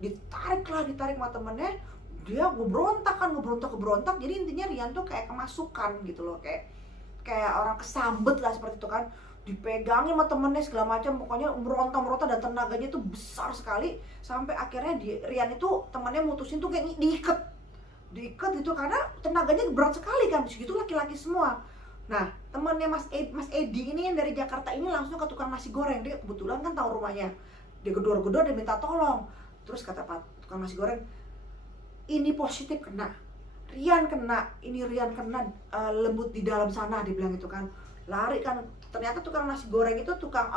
Ditarik sama temennya. Dia ngebrontak. Jadi intinya Rian tuh kayak kemasukan gitu loh, kayak orang kesambet lah seperti itu kan. Dipegangin sama temennya segala macam, pokoknya meronta dan tenaganya tuh besar sekali. Sampai akhirnya Rian itu temannya mutusin tuh kayak diikat gitu, karena tenaganya berat sekali kan, segitu laki-laki semua. Nah temannya Mas Edi ini yang dari Jakarta ini langsung ke tukang nasi goreng. Dia kebetulan kan tahu rumahnya, dia gedor-gedor, dia minta tolong. Terus kata Pak tukang nasi goreng, ini positif kena, Rian kena lembut di dalam sana, dibilang gitu kan. Lari kan, ternyata tukang nasi goreng itu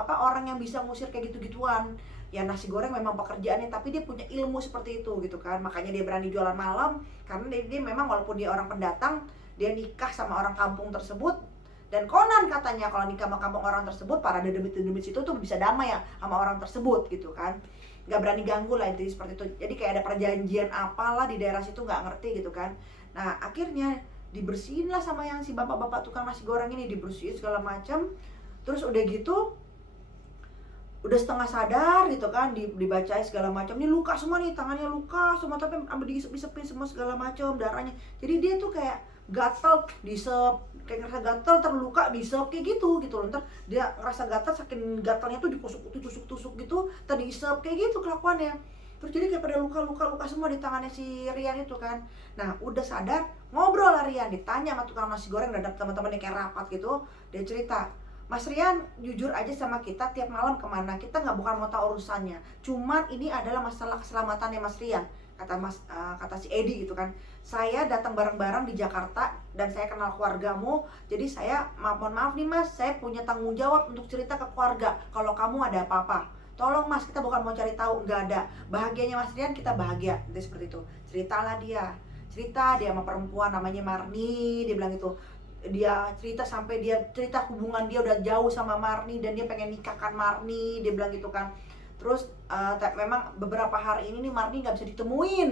orang yang bisa ngusir kayak gitu-gituan. Ya nasi goreng memang pekerjaannya, tapi dia punya ilmu seperti itu gitu kan. Makanya dia berani jualan malam, karena dia memang walaupun dia orang pendatang, dia nikah sama orang kampung tersebut. Dan konon katanya kalau nikah sama kampung orang tersebut, para dedemit situ tuh bisa damai ya sama orang tersebut gitu kan. Gak berani ganggu lah, intinya seperti itu. Jadi kayak ada perjanjian apalah di daerah situ, gak ngerti gitu kan. Nah akhirnya dibersihin lah sama yang si bapak-bapak tukang nasi goreng ini, dibersihin segala macam. Terus udah gitu, udah setengah sadar gitu kan, dibacain segala macam. Ini luka semua nih, tangannya luka semua, tapi ambil diisep-isepin semua segala macam darahnya. Jadi dia tuh kayak gatal, diisep, kayak ngerasa gatal, terluka, diisep kayak gitu loh. Ntar dia ngerasa gatal, saking gatalnya tuh ditusuk gitu, diisep kayak gitu kelakuannya. Terus jadi kayak pada luka semua di tangannya si Rian itu kan. Nah udah sadar, ngobrol lah Rian, ditanya sama tukang nasi goreng, udah teman-temannya kayak rapat gitu. Dia cerita, Mas Rian jujur aja sama kita, tiap malam kemana, kita nggak bukan mau tahu urusannya, cuman ini adalah masalah keselamatannya Mas Rian. Kata si Edi gitu kan, saya datang bareng-bareng di Jakarta dan saya kenal keluargamu, jadi saya mohon maaf nih Mas, saya punya tanggung jawab untuk cerita ke keluarga kalau kamu ada apa-apa. Tolong Mas, kita bukan mau cari tahu, nggak ada. Bahagianya Mas Rian, kita bahagia. Dia seperti itu. Cerita dia sama perempuan namanya Marni, dia bilang itu. Dia cerita sampai dia cerita hubungan dia udah jauh sama Marni dan dia pengen nikahkan Marni, dia bilang gitu kan. Terus memang beberapa hari ini nih Marni nggak bisa ditemuin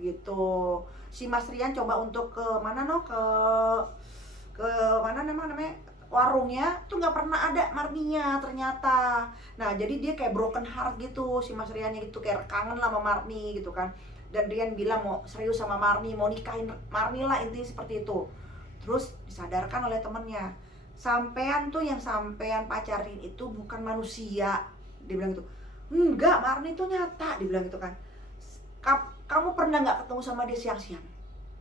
gitu. Si Mas Rian coba untuk ke mana ke mana namanya warungnya tuh nggak pernah ada Marninya ternyata. Nah jadi dia kayak broken heart gitu si Mas Riannya gitu, kayak kangen lah sama Marni gitu kan. Dan Rian bilang mau serius sama Marni, mau nikahin Marni lah, intinya seperti itu. Terus disadarkan oleh temennya, sampean tuh yang sampean pacarin itu bukan manusia, dia bilang gitu. Enggak, Marni tuh nyata, dia bilang gitu kan. Kamu pernah nggak ketemu sama dia siang-siang?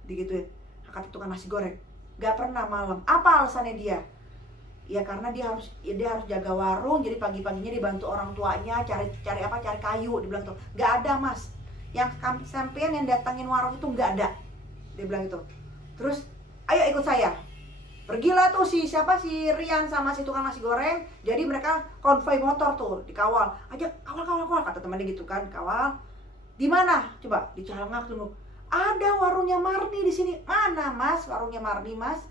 Digituin, kata tukang nasi goreng. Gak pernah malam. Apa alasannya dia? Ya karena dia harus jaga warung, jadi pagi-paginya dibantu orang tuanya cari kayu, dia bilang tuh. Gak ada Mas, yang sampean yang datangin warung itu gak ada, dia bilang itu. Terus ayo ikut saya. Pergilah tuh si Rian sama si tukang nasi goreng. Jadi mereka konvoi motor tuh dikawal. Aja kawal kata temannya gitu kan, kawal. Di mana? Coba dicalangak dulu. Ada warungnya Marni di sini. Mana Mas warungnya Marni Mas?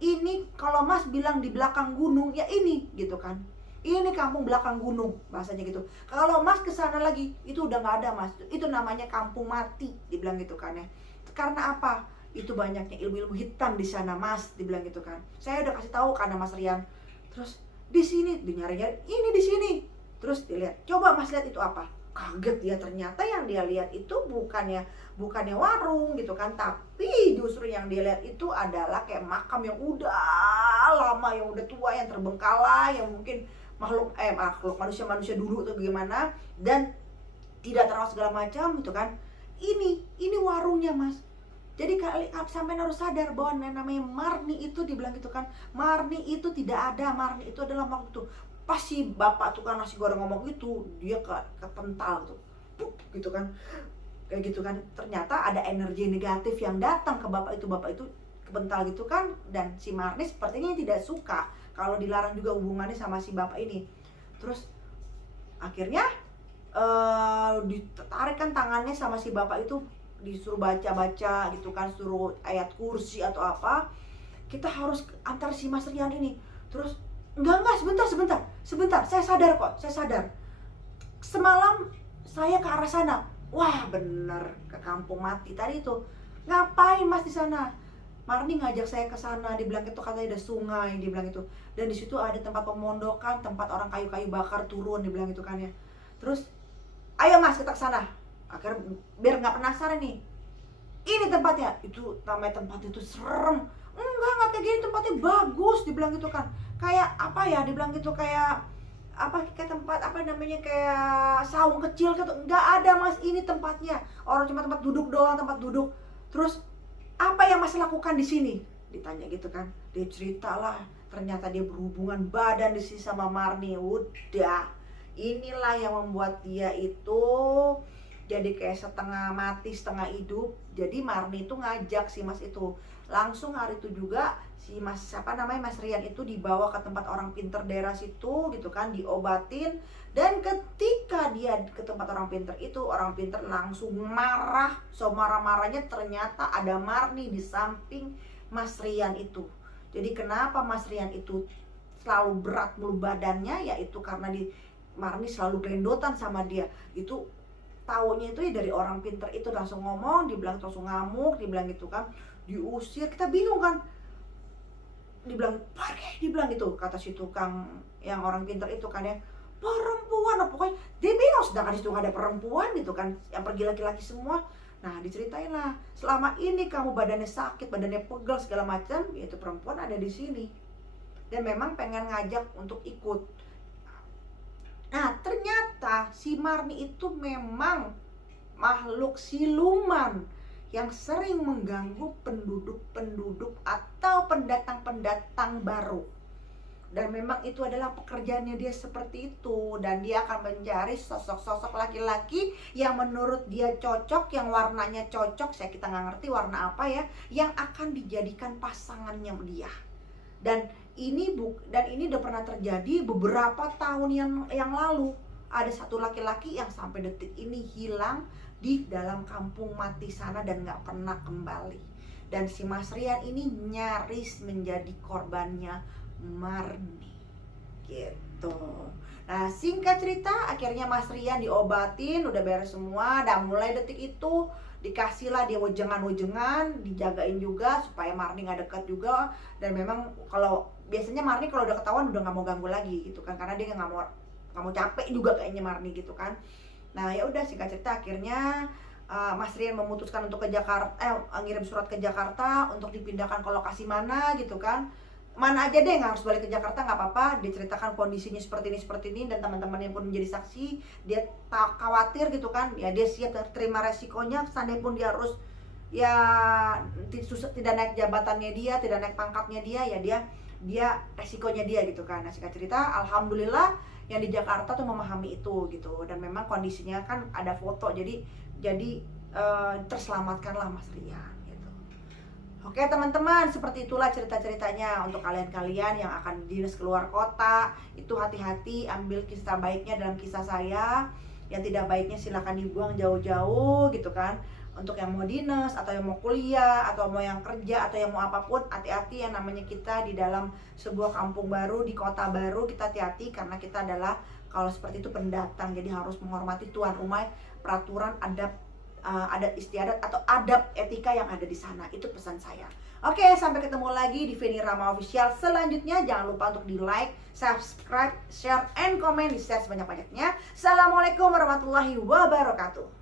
Ini kalau Mas bilang di belakang gunung, ya ini gitu kan. Ini kampung belakang gunung bahasanya gitu. Kalau Mas kesana lagi, itu udah nggak ada Mas. Itu namanya kampung mati, dibilang gitu kan ya. Karena apa? Itu banyaknya ilmu-ilmu hitam di sana Mas, dibilang gitu kan. Saya udah kasih tahu karena Mas Rian. Terus di sini dinyari-nyari, ini di sini. Terus dilihat, coba Mas lihat itu apa? Kaget dia, ternyata yang dia lihat itu bukannya warung gitu kan, tapi justru yang dia lihat itu adalah kayak makam yang udah lama, yang udah tua, yang terbengkalai, yang mungkin makhluk manusia dulu tuh gimana, dan tidak terawat segala macam gitu kan. Ini warungnya Mas. Jadi sampai harus sadar bahwa namanya Marni itu, dibilang gitu kan, Marni itu tidak ada, Marni itu adalah makhluk itu. Pas si bapak tukang nasi goreng ngomong itu, dia kepental tuh, gitu kan, kayak gitu kan. Ternyata ada energi negatif yang datang ke bapak itu kepental gitu kan. Dan si Marni sepertinya tidak suka kalau dilarang juga hubungannya sama si bapak ini. Terus akhirnya ditarik kan tangannya sama si bapak itu, disuruh baca-baca gitu kan, suruh ayat kursi atau apa. Kita harus antar si Mas Rian ini. Terus enggak, sebentar, saya sadar kok, semalam saya ke arah sana. Wah bener, ke kampung mati tadi itu. Ngapain Mas di sana? Marni ngajak saya ke sana, dibilang itu katanya ada sungai, dibilang itu. Dan di situ ada tempat pemondokan, tempat orang kayu-kayu bakar turun, dibilang itu kan ya. Terus ayo Mas kita ke sana. Akhirnya biar nggak penasaran nih, ini tempatnya. Itu namanya tempat itu serem. Enggak kayak gini, tempatnya bagus, dibilang gitu kan. Kayak apa ya, dibilang gitu, kayak tempat apa namanya, kayak saung kecil gitu. Enggak ada Mas, ini tempatnya orang cuma tempat duduk doang, tempat duduk. Terus apa yang Mas lakukan di sini? Ditanya gitu kan. Dia ceritalah, ternyata dia berhubungan badan di sini sama Marni. Udah, inilah yang membuat dia itu jadi kayak setengah mati setengah hidup. Jadi Marni itu ngajak si Mas itu. Langsung hari itu juga si Mas Rian itu dibawa ke tempat orang pinter daerah situ gitu kan, diobatin. Dan ketika dia ke tempat orang pinter itu, orang pinter langsung marah. So marah-marahnya ternyata ada Marni di samping Mas Rian itu. Jadi kenapa Mas Rian itu selalu berat mulu badannya, yaitu karena Marni selalu gelendotan sama dia. Itu taunya itu ya dari orang pinter itu, langsung ngomong, dibilang langsung ngamuk, dibilang gitu kan, diusir. Kita bingung kan, dibilang pergi, dibilang gitu, kata si tukang yang orang pinter itu kan ya, perempuan, pokoknya dia bingung. Sedangkan di situ ada perempuan gitu kan, yang pergi laki-laki semua. Nah diceritain lah, selama ini kamu badannya sakit, badannya pegel segala macam, yaitu perempuan ada di sini dan memang pengen ngajak untuk ikut. Nah ternyata ternyata si Marni itu memang makhluk siluman yang sering mengganggu penduduk-penduduk atau pendatang-pendatang baru. Dan memang itu adalah pekerjaannya dia seperti itu. Dan dia akan mencari sosok-sosok laki-laki yang menurut dia cocok, yang warnanya cocok, kita nggak ngerti warna apa ya, yang akan dijadikan pasangannya dia. Dan ini udah pernah terjadi beberapa tahun yang lalu. Ada satu laki-laki yang sampai detik ini hilang di dalam kampung mati sana dan nggak pernah kembali. Dan si Mas Rian ini nyaris menjadi korbannya Marni gitu. Nah, singkat cerita, akhirnya Mas Rian diobatin, udah beres semua. Dan mulai detik itu dikasihlah dia wejengan, dijagain juga supaya Marni nggak dekat juga. Dan memang kalau biasanya Marni kalau udah ketahuan udah nggak mau ganggu lagi gitu kan, karena dia nggak mau capek juga kayaknya Marni gitu kan. Nah ya udah, singkat cerita akhirnya Mas Rian memutuskan untuk ke Jakarta, ngirim surat ke Jakarta untuk dipindahkan ke lokasi mana gitu kan. Mana aja deh, nggak harus balik ke Jakarta, nggak apa-apa. Diceritakan kondisinya seperti ini, dan teman-temannya pun menjadi saksi. Dia tak khawatir gitu kan, ya dia siap terima resikonya. Seandainya pun dia harus ya tidak naik jabatannya dia, tidak naik pangkatnya dia, ya dia resikonya dia gitu kan. Nah singkat cerita, alhamdulillah yang di Jakarta tuh memahami itu gitu. Dan memang kondisinya kan ada foto, jadi terselamatkanlah Mas Rian. Oke teman-teman, seperti itulah cerita-ceritanya untuk kalian-kalian yang akan dinas keluar kota. Itu hati-hati, ambil kisah baiknya dalam kisah saya. Yang tidak baiknya silakan dibuang jauh-jauh gitu kan. Untuk yang mau dinas, atau yang mau kuliah, atau mau yang kerja, atau yang mau apapun, hati-hati. Yang namanya kita di dalam sebuah kampung baru, di kota baru, kita hati-hati. Karena kita adalah, kalau seperti itu, pendatang. Jadi harus menghormati tuan rumah, peraturan, adat istiadat atau adab etika yang ada di sana. Itu pesan saya. Oke, sampai ketemu lagi di Feni Rama Official selanjutnya. Jangan lupa untuk di like, subscribe, share, and comment, di share sebanyak-banyaknya. Assalamualaikum warahmatullahi wabarakatuh.